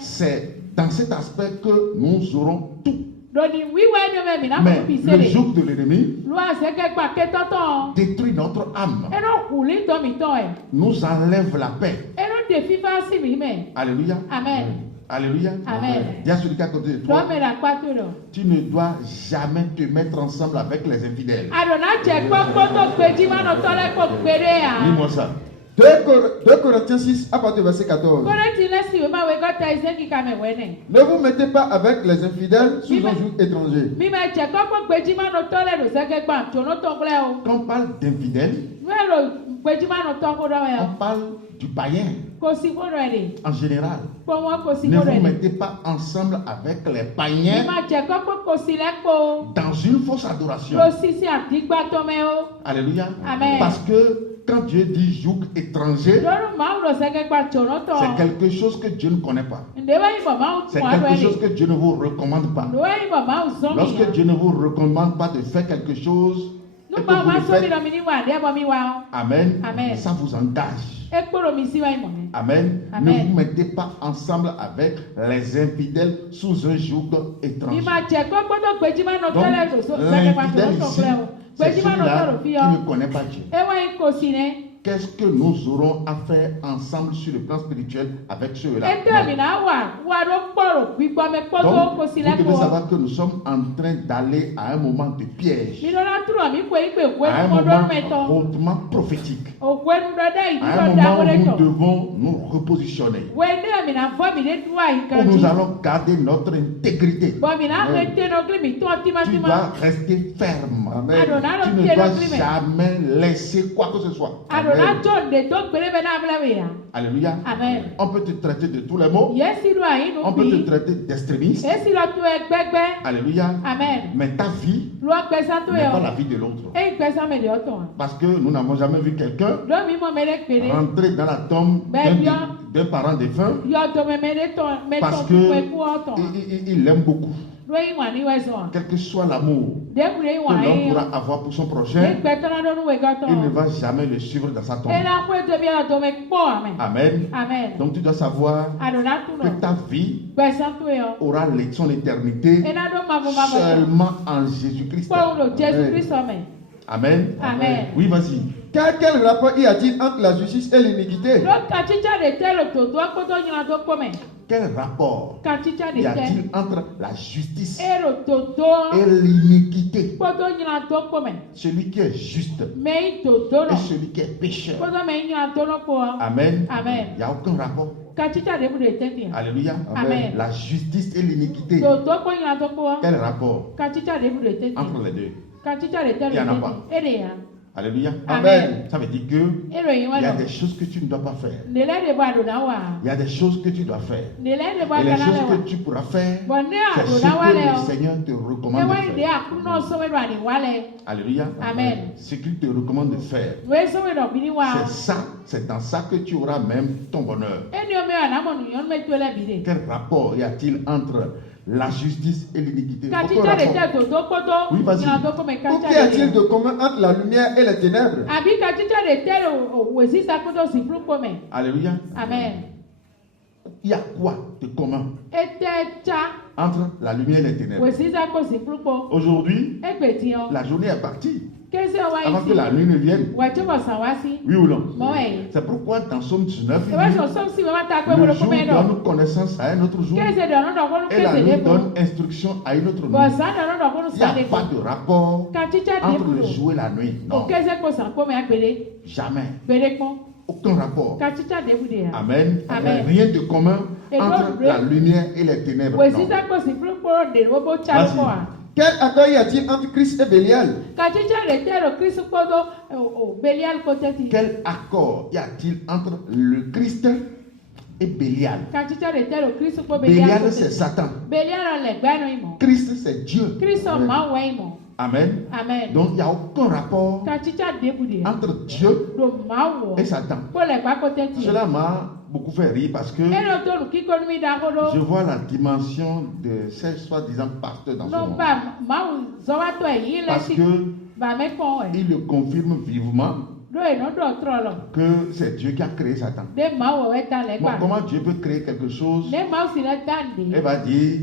C'est dans cet aspect que nous aurons tout. Mais le joug de l'ennemi détruit notre âme, nous enlève la paix. Alléluia. Amen. Alléluia. Amen. Dis à celui qui est à côté de toi, tu ne dois jamais te mettre ensemble avec les infidèles. Dis-moi ça. 2 Corinthiens 6 à partir du verset 14. Ne vous mettez pas avec les infidèles sous un joug étranger. Quand on parle d'infidèles, on parle du païen. En général, ne vous mettez pas ensemble avec les païens dans une fausse adoration. Alléluia. Amen. Parce que quand Dieu dit joug étranger, c'est quelque chose que Dieu ne connaît pas. C'est quelque chose que Dieu ne vous recommande pas. Lorsque Dieu ne vous recommande pas de faire quelque chose, et que vous le faites, amen, amen, ça vous engage. Amen. Amen. Ne vous mettez pas ensemble avec les infidèles sous un joug étranger. Donc, l'infidèle ici, c'est celui-là qui ne connaît pas Dieu. Qu'est-ce que nous aurons à faire ensemble sur le plan spirituel avec ceux-là? Donc, vous devez savoir que nous sommes en train d'aller à un moment de piège, à un moment hautement prophétique, à un moment où nous devons nous repositionner, où nous allons garder notre intégrité. Tu dois rester ferme. Amen. Tu ne dois jamais laisser quoi que ce soit. Amen. Alléluia. Amen. On peut te traiter de tous les mots. On peut te traiter d'extrémiste. Alléluia. Amen. Mais ta vie n'est pas la vie de l'autre. Parce que nous n'avons jamais vu quelqu'un rentrer dans la tombe d'un parent défunt parce qu'il l'aime beaucoup. Quel que soit l'amour que l'homme pourra avoir pour son prochain, il ne va jamais le suivre dans sa tombe. Amen. Amen. Donc tu dois savoir que ta vie aura son éternité seulement en Jésus-Christ. Amen. Amen. Amen. Oui, vas-y. Quel rapport y a-t-il entre la justice et l'iniquité? Quel rapport y a-t-il entre la justice et l'iniquité? Celui qui est juste et celui qui est pécheur. Amen. Amen. Il n'y a aucun rapport. Alléluia. Amen. La justice et l'iniquité. Quel rapport entre les deux? Il n'y en a pas. Alléluia. Amen. Ça veut dire que il y a des choses que tu ne dois pas faire. Il y a des choses que tu dois faire. Et les choses que tu pourras faire, c'est ce que le Seigneur te recommande de faire. Alléluia. Amen. Ce qu'il te recommande de faire, c'est ça, c'est dans ça que tu auras même ton bonheur. Quel rapport y a-t-il entre la justice et l'iniquité? Oui, vas-y. Ou qu'y a-t-il de commun entre la lumière et les ténèbres? Alléluia. Amen. Il y a quoi de commun entre la lumière et les ténèbres? Aujourd'hui, la journée est partie. Avant que la nuit ne vienne. Oui ou non? C'est pourquoi dans Somme 19, il dit, le jour donne connaissance à un autre jour et la nuit donne instruction à une autre nuit. Il n'y a pas de rapport entre le jour et la nuit. Non. Jamais. Aucun rapport. Amen. Amen. Rien de commun entre la lumière et les ténèbres. Non. Quel accord y a-t-il entre Christ et Bélial? Quel accord y a-t-il entre le Christ et Bélial? Bélial, c'est Satan. Christ, c'est Dieu. Amen. Amen. Donc il n'y a aucun rapport entre Dieu et Satan. Cela m'a beaucoup fait rire parce que je vois la dimension de ces soi-disant pasteurs dans ce monde. Parce que il le confirme vivement que c'est Dieu qui a créé Satan. Bon, comment Dieu peut créer quelque chose et va dire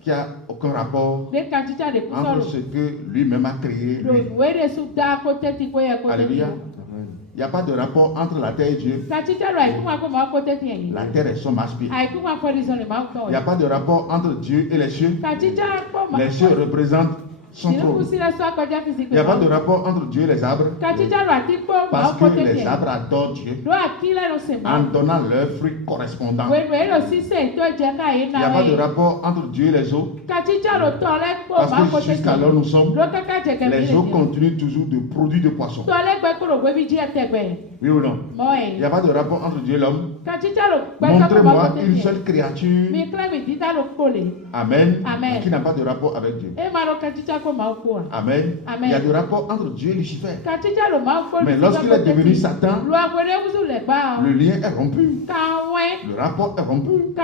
qu'il n'y a aucun rapport entre ce que lui-même a créé. Alléluia. Il n'y a pas de rapport entre la terre et Dieu. La terre est son aspect. Il n'y a pas de rapport entre Dieu et les cieux. Les cieux représentent son trône. Il n'y a pas de rapport entre Dieu et les arbres. Parce que les arbres adorent Dieu en donnant leurs fruits correspondants. Il n'y a pas de rapport entre Dieu et les eaux. Parce que jusqu'alors nous sommes, les eaux continuent toujours de produire de poissons. Oui ou non? Il n'y a pas de rapport entre Dieu et l'homme. Montrez-moi une seule créature. Amen. Amen. Qui n'a pas de rapport avec Dieu. Amen. Amen. Il y a de rapport entre Dieu et Lucifer. Mais lorsqu'il est devenu Satan, le lien est rompu. Le rapport est rompu.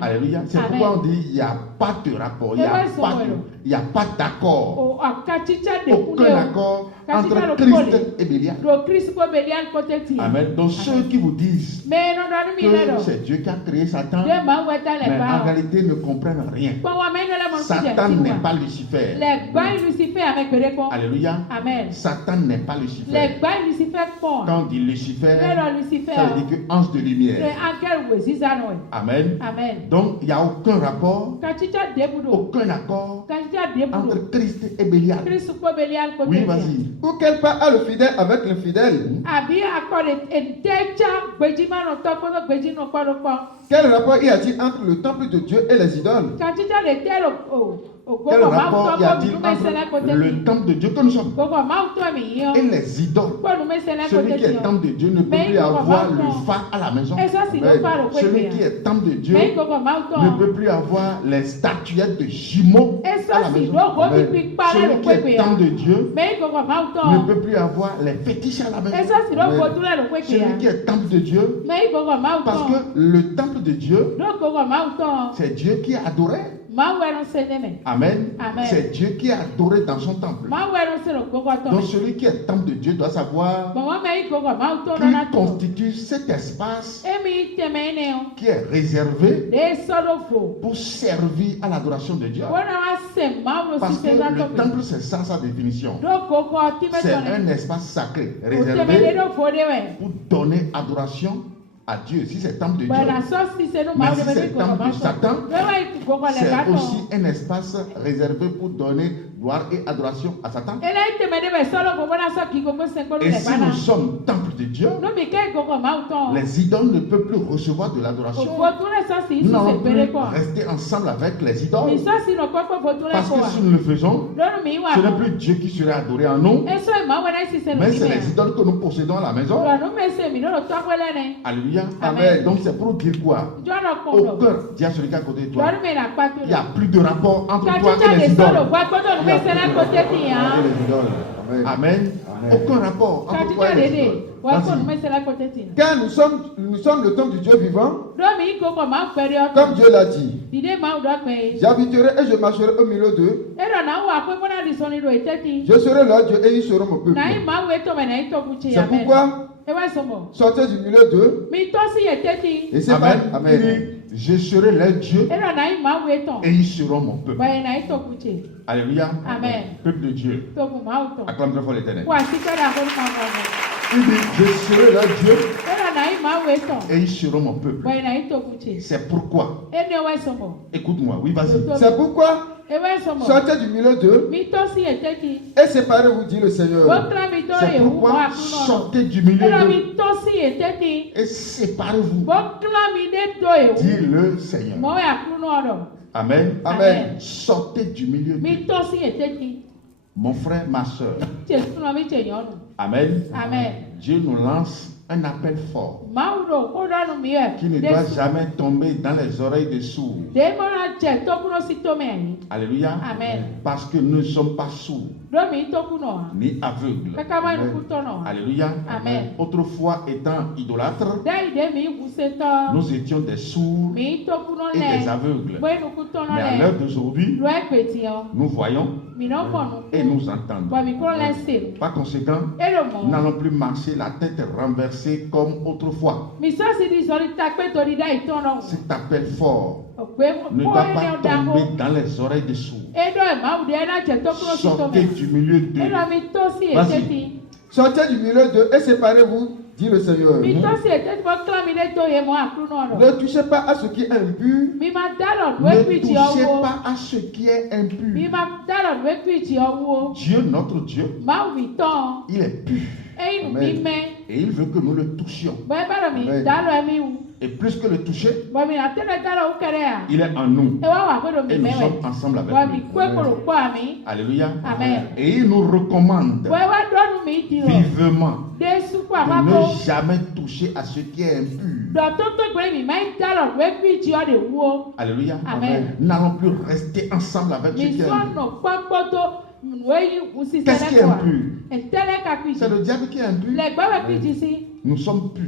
Alléluia. C'est pourquoi on dit il n'y a pas de rapport. Il n'y a pas d'accord. Aucun accord entre Christ et Bélial. Amen. Donc ceux qui vous disent que c'est Dieu qui a créé Satan, mais en réalité ne comprennent rien. Satan n'est pas Lucifer. Alléluia. Amen. Satan n'est pas Lucifer. Quand on dit Lucifer, ça veut dire que ange de lumière. Amen. Amen. Donc il n'y a aucun rapport, aucun accord entre Christ et Bélial. Oui, vas-y. Ou quelle part a le fidèle avec l'infidèle? Quel rapport y a-t-il entre le temple de Dieu et les idoles? Quel rapport y a-t-il entre le temple de Dieu que nous sommes et les idoles? Celui qui est temple de Dieu ne peut plus avoir le phare à la maison. Celui qui est temple de Dieu ne peut plus avoir les statuettes de jumeaux à la maison. Celui qui est temple de Dieu ne peut plus avoir les fétiches à la maison. Celui qui est temple de Dieu, parce que le temple de Dieu, c'est Dieu qui est adoré. Amen. Amen. C'est Dieu qui est adoré dans son temple. Donc celui qui est temple de Dieu doit savoir qu'il constitue cet espace qui est réservé pour servir à l'adoration de Dieu. Parce que le temple, c'est ça sa définition. C'est un espace sacré réservé pour donner adoration à Dieu. Si c'est temple de Dieu, mais si c'est temple de Satan, c'est aussi un espace réservé pour donner gloire et adoration à Satan. Et si nous sommes temple de Dieu, les idoles ne peuvent plus recevoir de l'adoration. Nous n'allons plus rester ensemble avec les idoles. Parce que si nous le faisons, ce n'est plus Dieu qui sera adoré en nous, mais c'est les idoles que nous possédons à la maison. Alléluia. Amen. Donc c'est pour dire quoi? Aucun, dis à celui qui est à côté de toi, il n'y a plus de rapport entre toi et les idoles. Amen. Aucun rapport entre toi et les idoles. Car nous sommes le temple du Dieu vivant, comme Dieu l'a dit. J'habiterai et je marcherai au milieu d'eux. Je serai leur Dieu et ils seront mon peuple. C'est pourquoi sortez du milieu d'eux. Et c'est Amen. Je serai leur Dieu et ils seront mon peuple. Alléluia. Amen. Peuple de Dieu. Acclame très fort l'Éternel. Il dit, je serai leur Dieu et ils seront mon peuple. C'est pourquoi. Écoute-moi, oui, vas-y. C'est pourquoi sortez du milieu d'eux et séparez-vous, dit le Seigneur. C'est pourquoi sortez du milieu d'eux et séparez-vous, dit le Seigneur. Amen. Amen. Sortez du milieu d'eux. Mon frère, ma soeur. Amen. Amen. Dieu nous lance un appel fort qui ne doit jamais tomber dans les oreilles des sourds. Alléluia. Amen. Parce que nous ne sommes pas sourds ni aveugles. Alléluia. Amen. Autrefois, étant idolâtres, nous étions des sourds et des aveugles. Mais à l'heure d'aujourd'hui, nous voyons et nous entendons. Par conséquent, nous n'allons plus marcher la tête renversée comme autrefois. Cet appel fort ne doit pas tomber dans les oreilles des sourds. Sortez du milieu d'eux. Vas-y. Sortez du milieu d'eux et séparez-vous, dit le Seigneur. Ne touchez pas à ce qui est impur. Ne touchez pas à ce qui est impur. Dieu, notre Dieu, il est pur. Amen. Et il veut que nous le touchions. Amen. Et plus que le toucher, il est en nous. Et nous sommes ensemble avec lui. Alléluia. Amen. Et il nous recommande vivement de ne jamais toucher à ce qui est impur. Alléluia. Amen. Nous n'allons plus rester ensemble avec ce qui est impur. Qu'est-ce qui est impur? C'est le diable qui est impur. Nous sommes purs.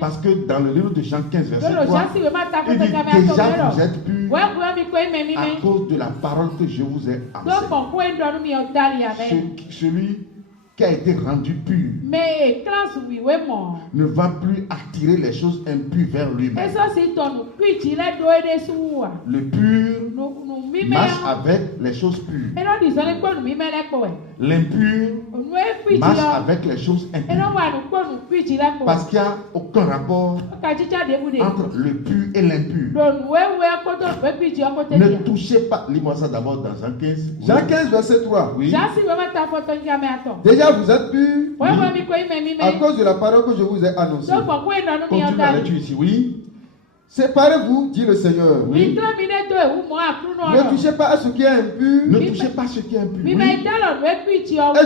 Parce que dans le livre de Jean 15, verset 3, il dit déjà vous êtes purs à cause de la parole que je vous ai enseignée. Celui qui a été rendu pur ne va plus attirer les choses impures vers lui-même. Le pur marche avec les choses pures. L'impur marche avec les choses impures. Parce qu'il n'y a aucun rapport entre le pur et l'impur. Ne touchez pas. Lis-moi ça d'abord dans Jean 15. Jean 15, verset 3. Oui. Déjà vous êtes purs à cause de la parole que je vous ai annoncée. Continue la lecture ici. Oui. Séparez-vous, dit le Seigneur. Oui. Ne touchez pas à ce qui est impur. Ne touchez pas à ce qui est impur. Oui. Et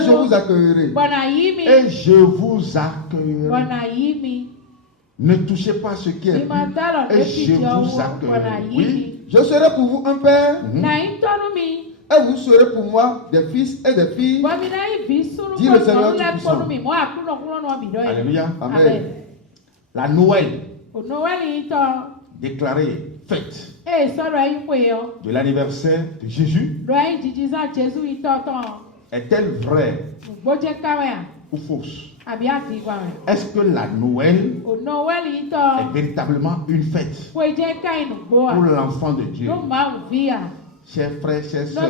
je vous accueillerai. Et je vous accueillerai. Ne touchez pas à ce qui est impur. Et je vous accueillerai. Oui. Je serai pour vous un père. Et vous serez pour moi des fils et des filles. Dit le Seigneur Tout-Puissant. Alléluia. Amen. La Noël déclarée fête de l'anniversaire de Jésus est-elle vraie ou fausse? Est-ce que la Noël est véritablement une fête pour l'enfant de Dieu? Chers frères, chers sœurs,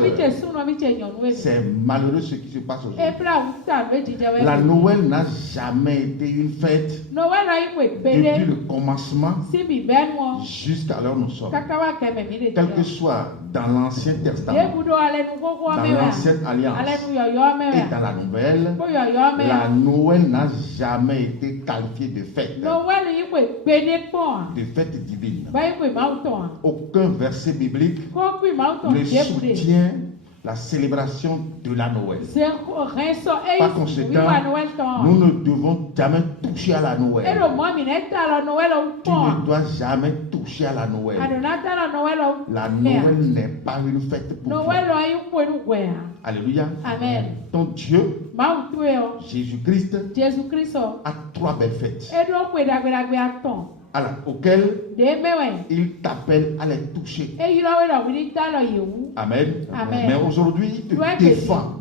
c'est malheureux ce qui se passe aujourd'hui. La Noël n'a jamais été une fête depuis le commencement jusqu'à l'heure où nous sommes. Quel que soit dans l'Ancien Testament, dans l'Ancienne Alliance et dans la Nouvelle, la Noël n'a jamais été qualifiée de fête. De fête divine. Aucun verset biblique ne soutient la célébration de la Noël. Par conséquent, nous ne devons jamais toucher à la Noël. Tu ne dois jamais toucher à la Noël. La Noël n'est pas une fête pour toi. Alléluia. Amen. Ton Dieu, Jésus-Christ, a 3 belles fêtes. auquel il t'appelle à les toucher. Amen. Mais aujourd'hui, il te défend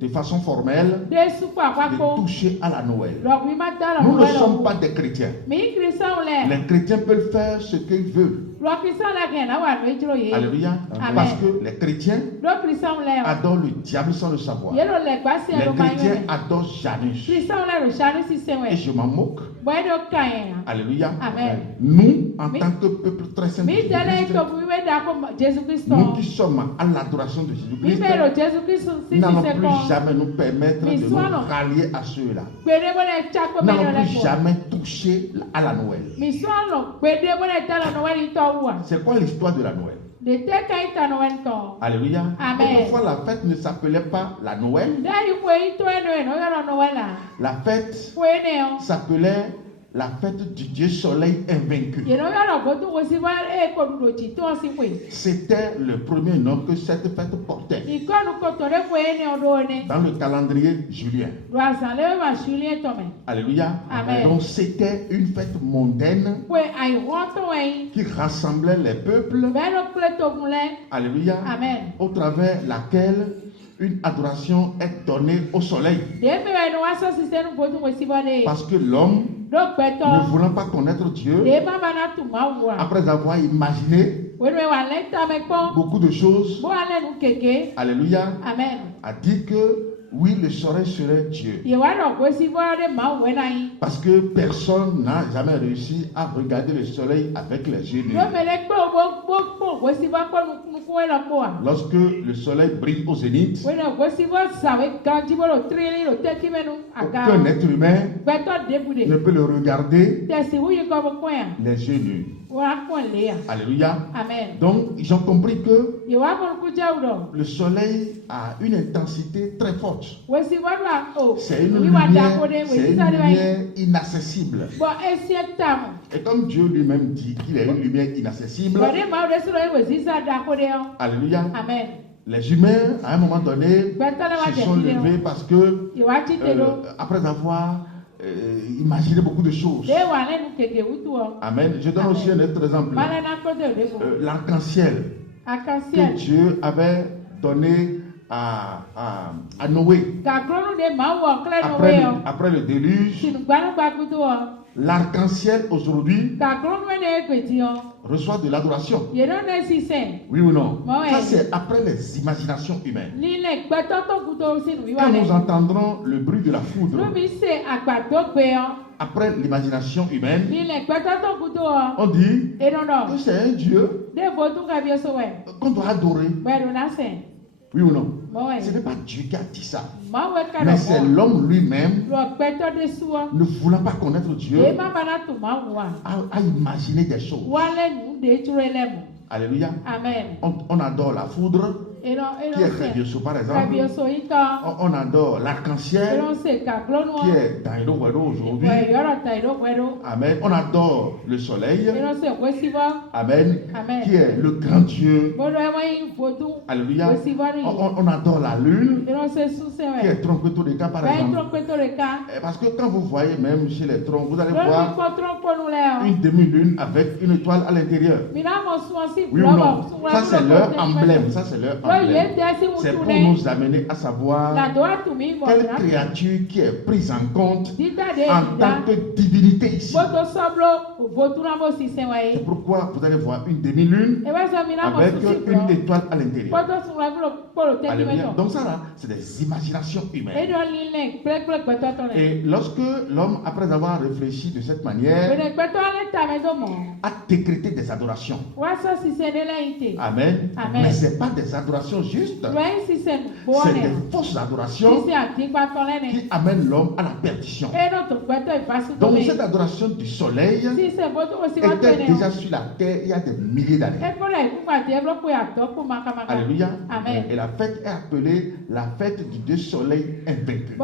de façon formelle de toucher à la Noël. Nous ne sommes pas des chrétiens. Les chrétiens peuvent faire ce qu'ils veulent. Alléluia. Parce que les chrétiens adorent le diable sans le savoir. Les chrétiens adorent Janus. Et je m'en moque. Alléluia. Nous, en tant que peuple très saint de Jésus-Christ, nous qui sommes à l'adoration de Jésus-Christ, n'allons plus jamais nous permettre de nous rallier à ceux-là. N'allons plus jamais toucher à la Noël. C'est quoi l'histoire de la Noël? Alléluia. Autrefois, la fête ne s'appelait pas la Noël. La fête s'appelait la fête du Dieu soleil invaincu. C'était le premier nom que cette fête portait dans le calendrier julien. Alléluia. Amen. Donc c'était une fête mondaine qui rassemblait les peuples. Alléluia. Amen. Au travers laquelle une adoration est donnée au soleil. Parce que l'homme, ne voulant pas connaître Dieu, après avoir imaginé beaucoup de choses, alléluia, amen, a dit que oui, le soleil serait Dieu. Parce que personne n'a jamais réussi à regarder le soleil avec les yeux nus. Lorsque le soleil brille au zénith, aucun être humain ne peut le regarder les yeux nus. Alléluia. Amen. Donc, ils ont compris que le soleil a une intensité très forte. C'est une lumière inaccessible. Et comme Dieu lui-même dit qu'il est une lumière inaccessible, alléluia. Amen. Les humains, à un moment donné, se sont levés parce que, après avoir imaginé beaucoup de choses. Amen. Je donne aussi un autre exemple. L'arc-en-ciel que Dieu avait donné à Noé. Après le déluge, l'arc-en-ciel aujourd'hui reçoit de l'adoration. Oui ou non? Ça, c'est après les imaginations humaines. Quand nous entendrons le bruit de la foudre, après l'imagination humaine, on dit que c'est un Dieu qu'on doit adorer. Oui ou non? Ce n'est pas Dieu qui a dit ça. Mais c'est l'homme lui-même, ne voulant pas connaître Dieu, a imaginé des choses. Alléluia. Amen. On adore la foudre, qui est très bien par exemple. On adore l'arc-en-ciel, qui est Taïdo aujourd'hui. Amen. On adore le soleil. Amen. Qui est le grand Dieu. Alléluia. On adore la lune, qui est Tronqueto de Cas par exemple. Parce que quand vous voyez même chez les troncs, vous allez voir une demi-lune avec une étoile à l'intérieur. Oui ou non? Ça c'est leur emblème. Ça c'est leur emblème. C'est pour nous amener à savoir quelle créature qui est prise en compte en tant que divinité ici. C'est pourquoi vous allez voir une demi-lune avec une étoile à l'intérieur. Donc ça là, c'est des imaginations humaines. Et lorsque l'homme, après avoir réfléchi de cette manière, a décrété des adorations. Amen. Mais ce n'est pas des adorations justes. C'est des fausses adorations qui amènent l'homme à la perdition. Donc cette adoration du soleil était déjà sur la terre il y a des milliers d'années. Alléluia. Amen. Et la fête est appelée la fête du Dieu soleil invaincu.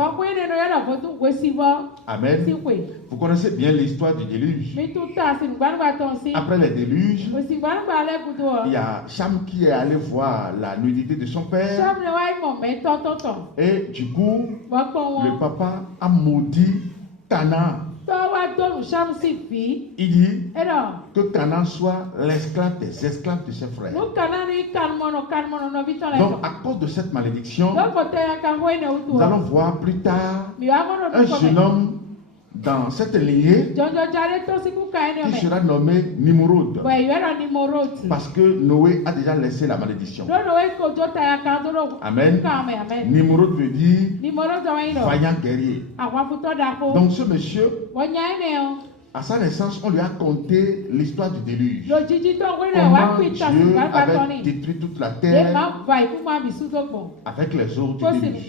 Amen. Vous connaissez bien l'histoire du déluge. Après le déluge, il y a Cham qui est allé voir la nudité de son père. Et du coup, le papa a maudit Canaan. Il dit que Canaan soit l'esclave des esclaves de ses frères. Donc, à cause de cette malédiction, nous allons voir plus tard un jeune homme dans cette lignée qui sera nommé Nimrod. Parce que Noé a déjà laissé la malédiction. Amen. Nimrod veut dire vaillant guerrier. Donc ce monsieur, à sa naissance, on lui a conté l'histoire du déluge. Comment Dieu avait détruit toute la terre avec les eaux du déluge.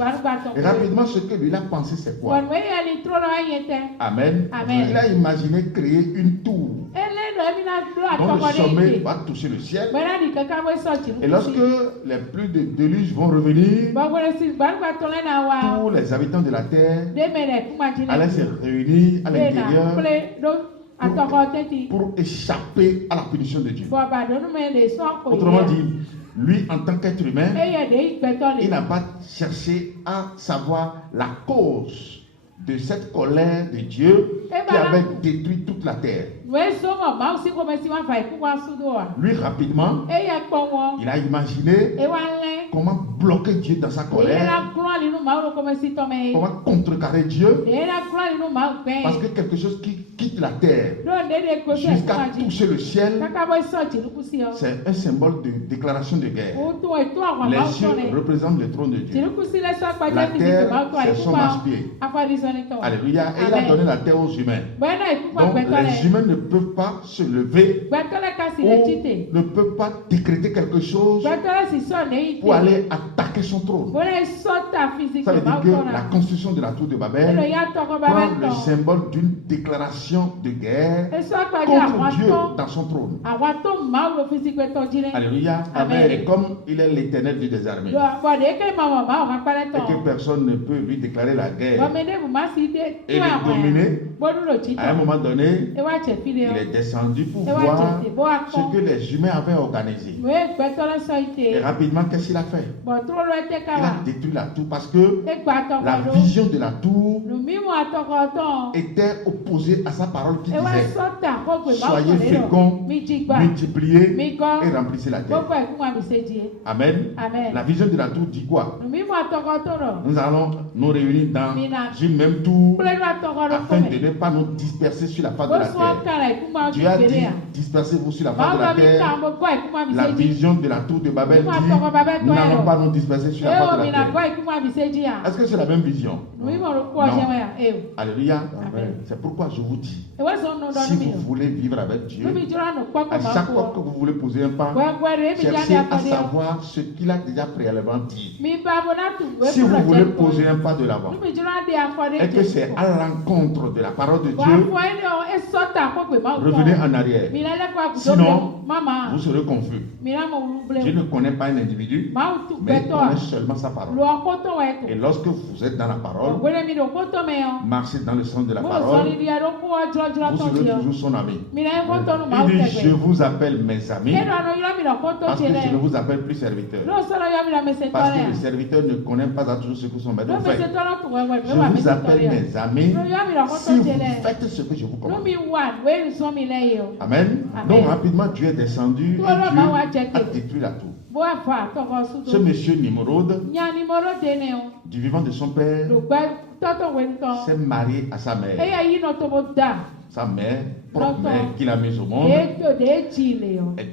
Et rapidement, ce que lui a pensé, c'est quoi? Amen. Il a imaginé créer une tour dont le sommet va toucher le ciel. Et lorsque les pluies de déluge vont revenir, tous les habitants de la terre allaient se réunir à l'intérieur pour échapper à la punition de Dieu. Autrement dit, lui, en tant qu'être humain, il n'a pas cherché à savoir la cause de cette colère de Dieu qui avait détruit toute la terre. Lui, rapidement, il a imaginé comment bloquer Dieu dans sa colère, comment contrecarrer Dieu, parce que quelque chose qui quitte la terre jusqu'à toucher le ciel, c'est un symbole de déclaration de guerre. Les cieux représentent le trône de Dieu. La terre, c'est son marche-pied. Alléluia. Et il a donné la terre aux humains. Donc les humains ne peuvent pas se lever ou ne peuvent pas décréter quelque chose pour aller attaquer son trône. Ça veut dire que la construction de la tour de Babel prend le symbole d'une déclaration de guerre contre Dieu dans son trône. Alléluia. Amen. Et comme il est l'Éternel du désarmé, et que personne ne peut lui déclarer la guerre et le dominer, à un moment donné, il est descendu pour voir ce que les humains avaient organisé. Et rapidement, qu'est-ce qu'il a fait? Il a détruit la tour parce que la vision de la tour était opposée à sa parole qui disait: soyez féconds, multipliez et remplissez la terre. Amen. La vision de la tour dit quoi? Nous allons nous réunir dans une même tour afin de ne pas nous disperser sur la face de la terre. Dieu a dit: dispersez-vous sur la face de la terre. La vision de la tour de Babel dit: nous n'allons pas nous disperser sur la face de la terre. Est-ce que c'est la même vision? Non. Alléluia. C'est pourquoi je vous dis, si vous voulez vivre avec Dieu, à chaque fois que vous voulez poser un pas, cherchez à savoir ce qu'il a déjà préalablement dit. Si vous voulez poser un pas de l'avant et que c'est à l'encontre de la parole de Dieu, revenez en arrière. Sinon, vous serez confus. Dieu ne connaît pas un individu, mais il connaît seulement sa parole. Et lorsque vous êtes dans la parole, marchez dans le sens de la parole, vous serez toujours son ami. Il dit: je vous appelle mes amis, parce que je ne vous appelle plus serviteur. Parce que le serviteur ne connaît pas à toujours ce que son maître fait. Je vous appelle mes amis si vous faites ce que je vous commande. Amen. Donc rapidement, Dieu est descendu et Dieu a détruit la tour. Ce monsieur Nimrod, du vivant de son père, s'est marié à sa mère. Sa mère, propre mère qu'il a mise au monde, est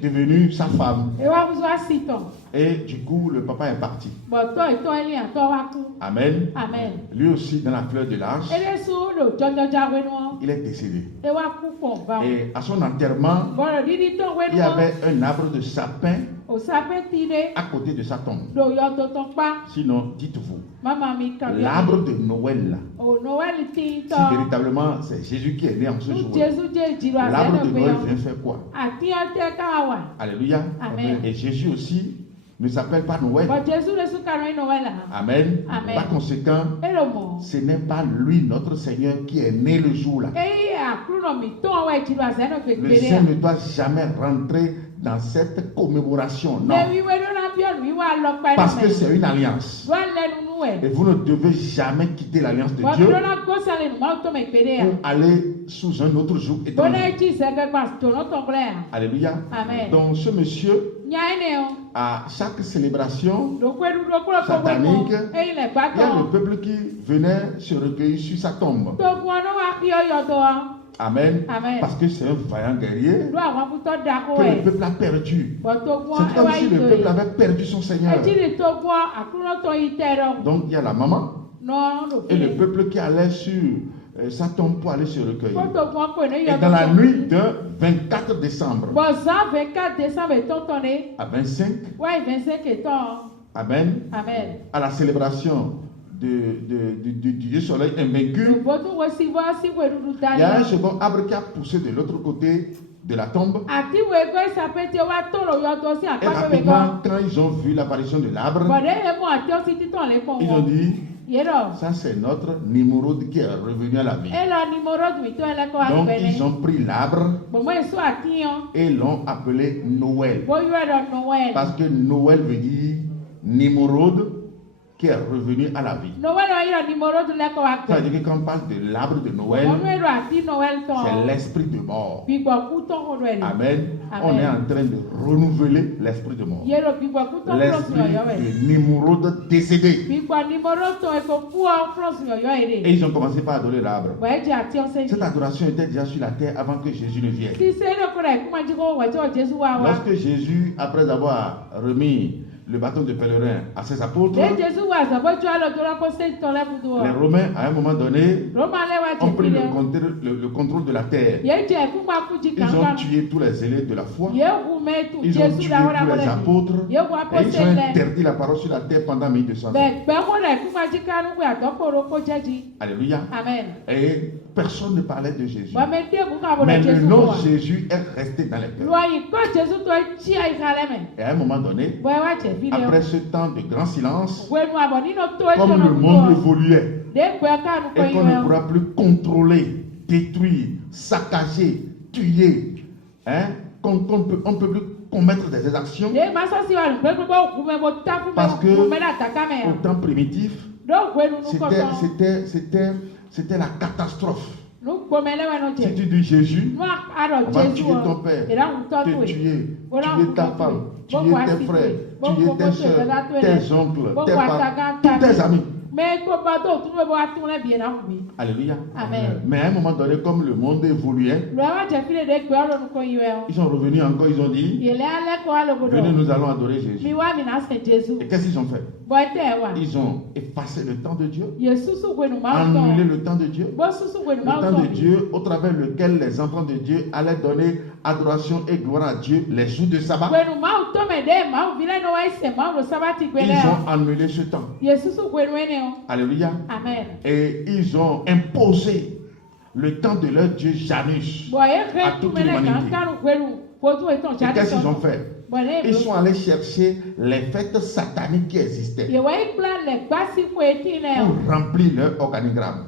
devenue sa femme. Et du coup, le papa est parti. Amen. Lui aussi, dans la fleur de l'âge, il est décédé. Et à son enterrement, il y avait un arbre de sapin à côté de sa tombe. Sinon, dites-vous, l'arbre de Noël, si véritablement c'est Jésus qui est né en ce jour, l'arbre de Noël vient faire quoi? Alléluia. Amen. Et Jésus aussi ne s'appelle pas Noël. Amen. Par conséquent, ce n'est pas lui, notre Seigneur, qui est né le jour-là. Le Saint ne doit jamais rentrer dans cette commémoration. Non. Parce que c'est une alliance. Et vous ne devez jamais quitter l'alliance de Dieu pour aller sous un autre joug étranger. Alléluia. Amen. Donc ce monsieur, à chaque célébration satanique, il y a le peuple qui venait se recueillir sur sa tombe. Amen. Amen. Parce que c'est un vaillant guerrier que le peuple a perdu. C'est comme si le peuple avait perdu son Seigneur. Donc il y a la maman et le peuple qui allait sur sa tombe pour aller se recueillir. Et dans la nuit de 24 décembre à 25, Amen. Amen. À la célébration du Dieu soleil invaincu, il y a un second arbre qui a poussé de l'autre côté de la tombe. Et rapidement, quand ils ont vu l'apparition de l'arbre, ils ont dit, ça c'est notre Nimrod qui est revenu à la vie. Donc ils ont pris l'arbre et l'ont appelé Noël. Parce que Noël veut dire Nimrod qui est revenu à la vie. Ça veut dire que quand on parle de l'arbre de Noël, c'est l'esprit de mort. Amen. On est en train de renouveler l'esprit de mort. L'esprit de Nimrod décédé. Et ils ont commencé par adorer l'arbre. Cette adoration était déjà sur la terre avant que Jésus ne vienne. Lorsque Jésus, après avoir remis le bâton de pèlerin à ses apôtres, les Romains, à un moment donné, ont pris le contrôle de la terre. Ils ont tué tous les zélés de la foi. Ils ont tué tous les apôtres. Et ils ont interdit la parole sur la terre pendant 1200 ans. Alléluia. Amen. Et personne ne parlait de Jésus. Mais le nom Jésus est resté dans les cœurs. Et à un moment donné, après ce temps de grand silence, comme le monde évoluait et qu'on ne pourra plus contrôler, détruire, saccager, tuer, on ne peut plus commettre des actions, parce que au temps primitif, c'était la catastrophe. Si tu dis Jésus, on va tuer ton père, te tuer ta femme, tuer tes frères, tuer tes soeurs, tes oncles, tes parents, tous tes amis. Alléluia. Amen. Mais à un moment donné, comme le monde évoluait, ils sont revenus encore, ils ont dit, venez, nous allons adorer Jésus. Et qu'est-ce qu'ils ont fait? Ils ont effacé le temps de Dieu, annulé le temps de Dieu, le temps de Dieu au travers lequel les enfants de Dieu allaient donner adoration et gloire à Dieu les jours de sabbat. Ils ont annulé ce temps. Alléluia. Amen. Et ils ont imposé le temps de leur Dieu Janus à toute l'humanité. Et qu'est-ce qu'ils ont fait? Ils sont allés chercher les fêtes sataniques qui existaient pour remplir leur organigramme.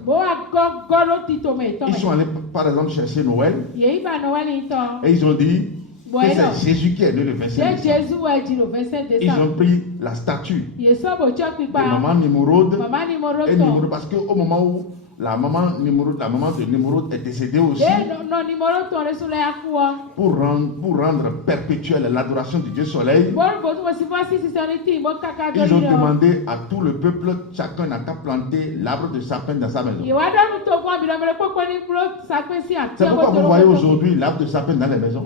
Ils sont allés par exemple chercher Noël et ils ont dit que c'est Jésus qui est né le 25 décembre. Ils ont pris la statue de maman Nimrod et Nimrod, parce qu'au moment où la maman de Nimrod est décédée aussi, pour rendre perpétuelle l'adoration du Dieu soleil, ils ont demandé à tout le peuple, chacun n'a qu'à planter l'arbre de sapin dans sa maison. C'est pourquoi vous voyez aujourd'hui l'arbre de sapin dans les maisons.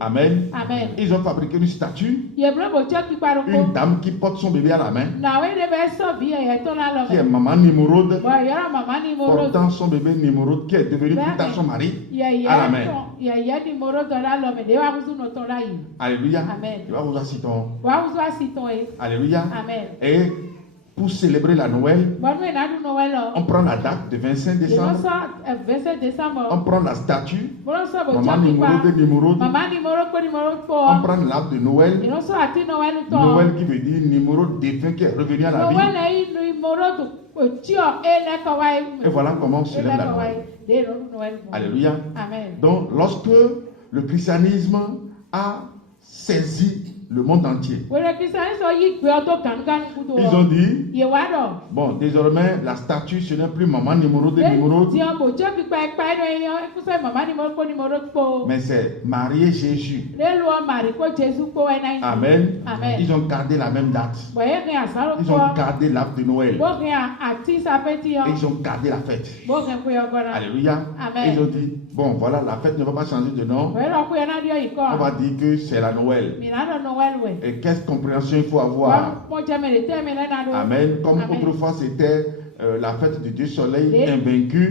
Amen. Amen. Ils ont fabriqué une statue, une dame qui porte son bébé à la main, qui est maman Nimrod, portant son bébé Nimrod, qui est devenu plus tard son mari, à la main. Alléluia. Amen. Alléluia. Amen. Et pour célébrer la Noël, on prend la date de 25 décembre. On prend la statue, maman Nimrod et Nimrod. On prend l'arbre de Noël. Noël qui veut dire Nimrod défunt qui est revenu à la vie. Et voilà comment on célèbre la Noël. Alléluia. Amen. Donc, lorsque le christianisme a saisi le monde entier. Ils ont dit, bon, désormais, la statue, ce n'est plus maman numéro 2, numéro 2. Mais c'est marié Jésus. Amen. Ils ont gardé la même date. Ils ont gardé l'arbre de Noël. Et ils ont gardé la fête. Alléluia. Ils ont dit, bon, voilà, la fête ne va pas changer de nom. On va dire que c'est la Noël. Et quelle compréhension il faut avoir? Amen. Comme autrefois c'était la fête du Dieu Soleil invaincu.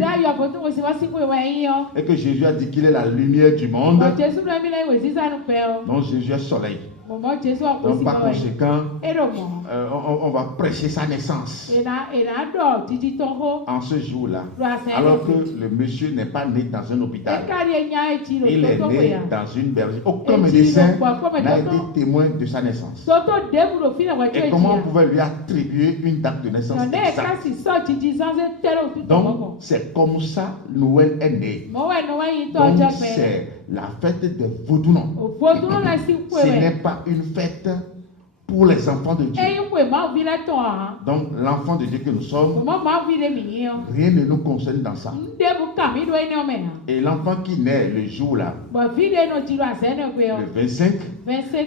Et que Jésus a dit qu'il est la lumière du monde. Donc Jésus est Soleil. Donc par conséquent, on va prêcher sa naissance en ce jour-là. Alors que le monsieur n'est pas né dans un hôpital. Il est né dans une bergerie. Aucun médecin n'a été témoin de sa naissance. Et comment on pouvait lui attribuer une date de naissance exacte? Donc c'est comme ça Noël est né. Donc c'est la fête des Vaudounon. Ce n'est pas une fête pour les enfants de Dieu. Donc l'enfant de Dieu que nous sommes, rien ne nous concerne dans ça. Et l'enfant qui naît le jour là, le 25,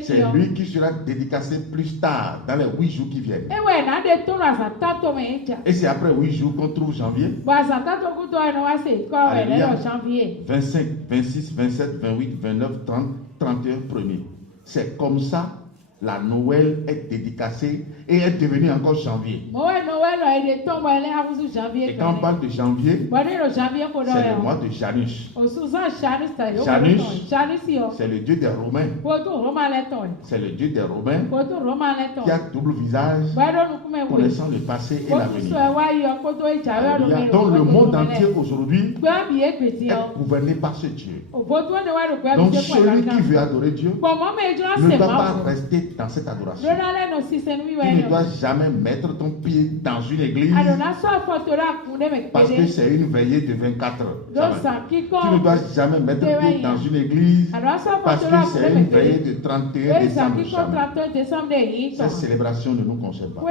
c'est lui qui sera dédicacé plus tard, dans les 8 jours qui viennent. Et c'est après 8 jours qu'on trouve janvier. Alléluia. 25, 26, 27, 28, 29, 30, 31, 1er. C'est comme ça. La Noël est dédicacée et est devenue encore janvier. Et quand on parle de janvier, c'est le mois de Janus. Janus, c'est le dieu des Romains. C'est le dieu des Romains qui a double visage, connaissant le passé et l'avenir. Donc le monde entier aujourd'hui est gouverné par ce Dieu. Donc celui qui veut adorer Dieu ne doit pas rester dans cette adoration. Tu ne dois jamais mettre ton pied dans une église parce que c'est une veillée de 24 heures. Tu ne dois jamais mettre pied dans une église parce que c'est une veillée de 31 décembre. Cette célébration ne nous concerne pas.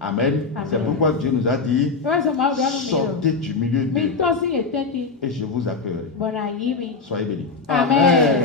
Amen. C'est pourquoi Dieu nous a dit, sortez du milieu d'eux et je vous accueillerai. Soyez bénis. Amen.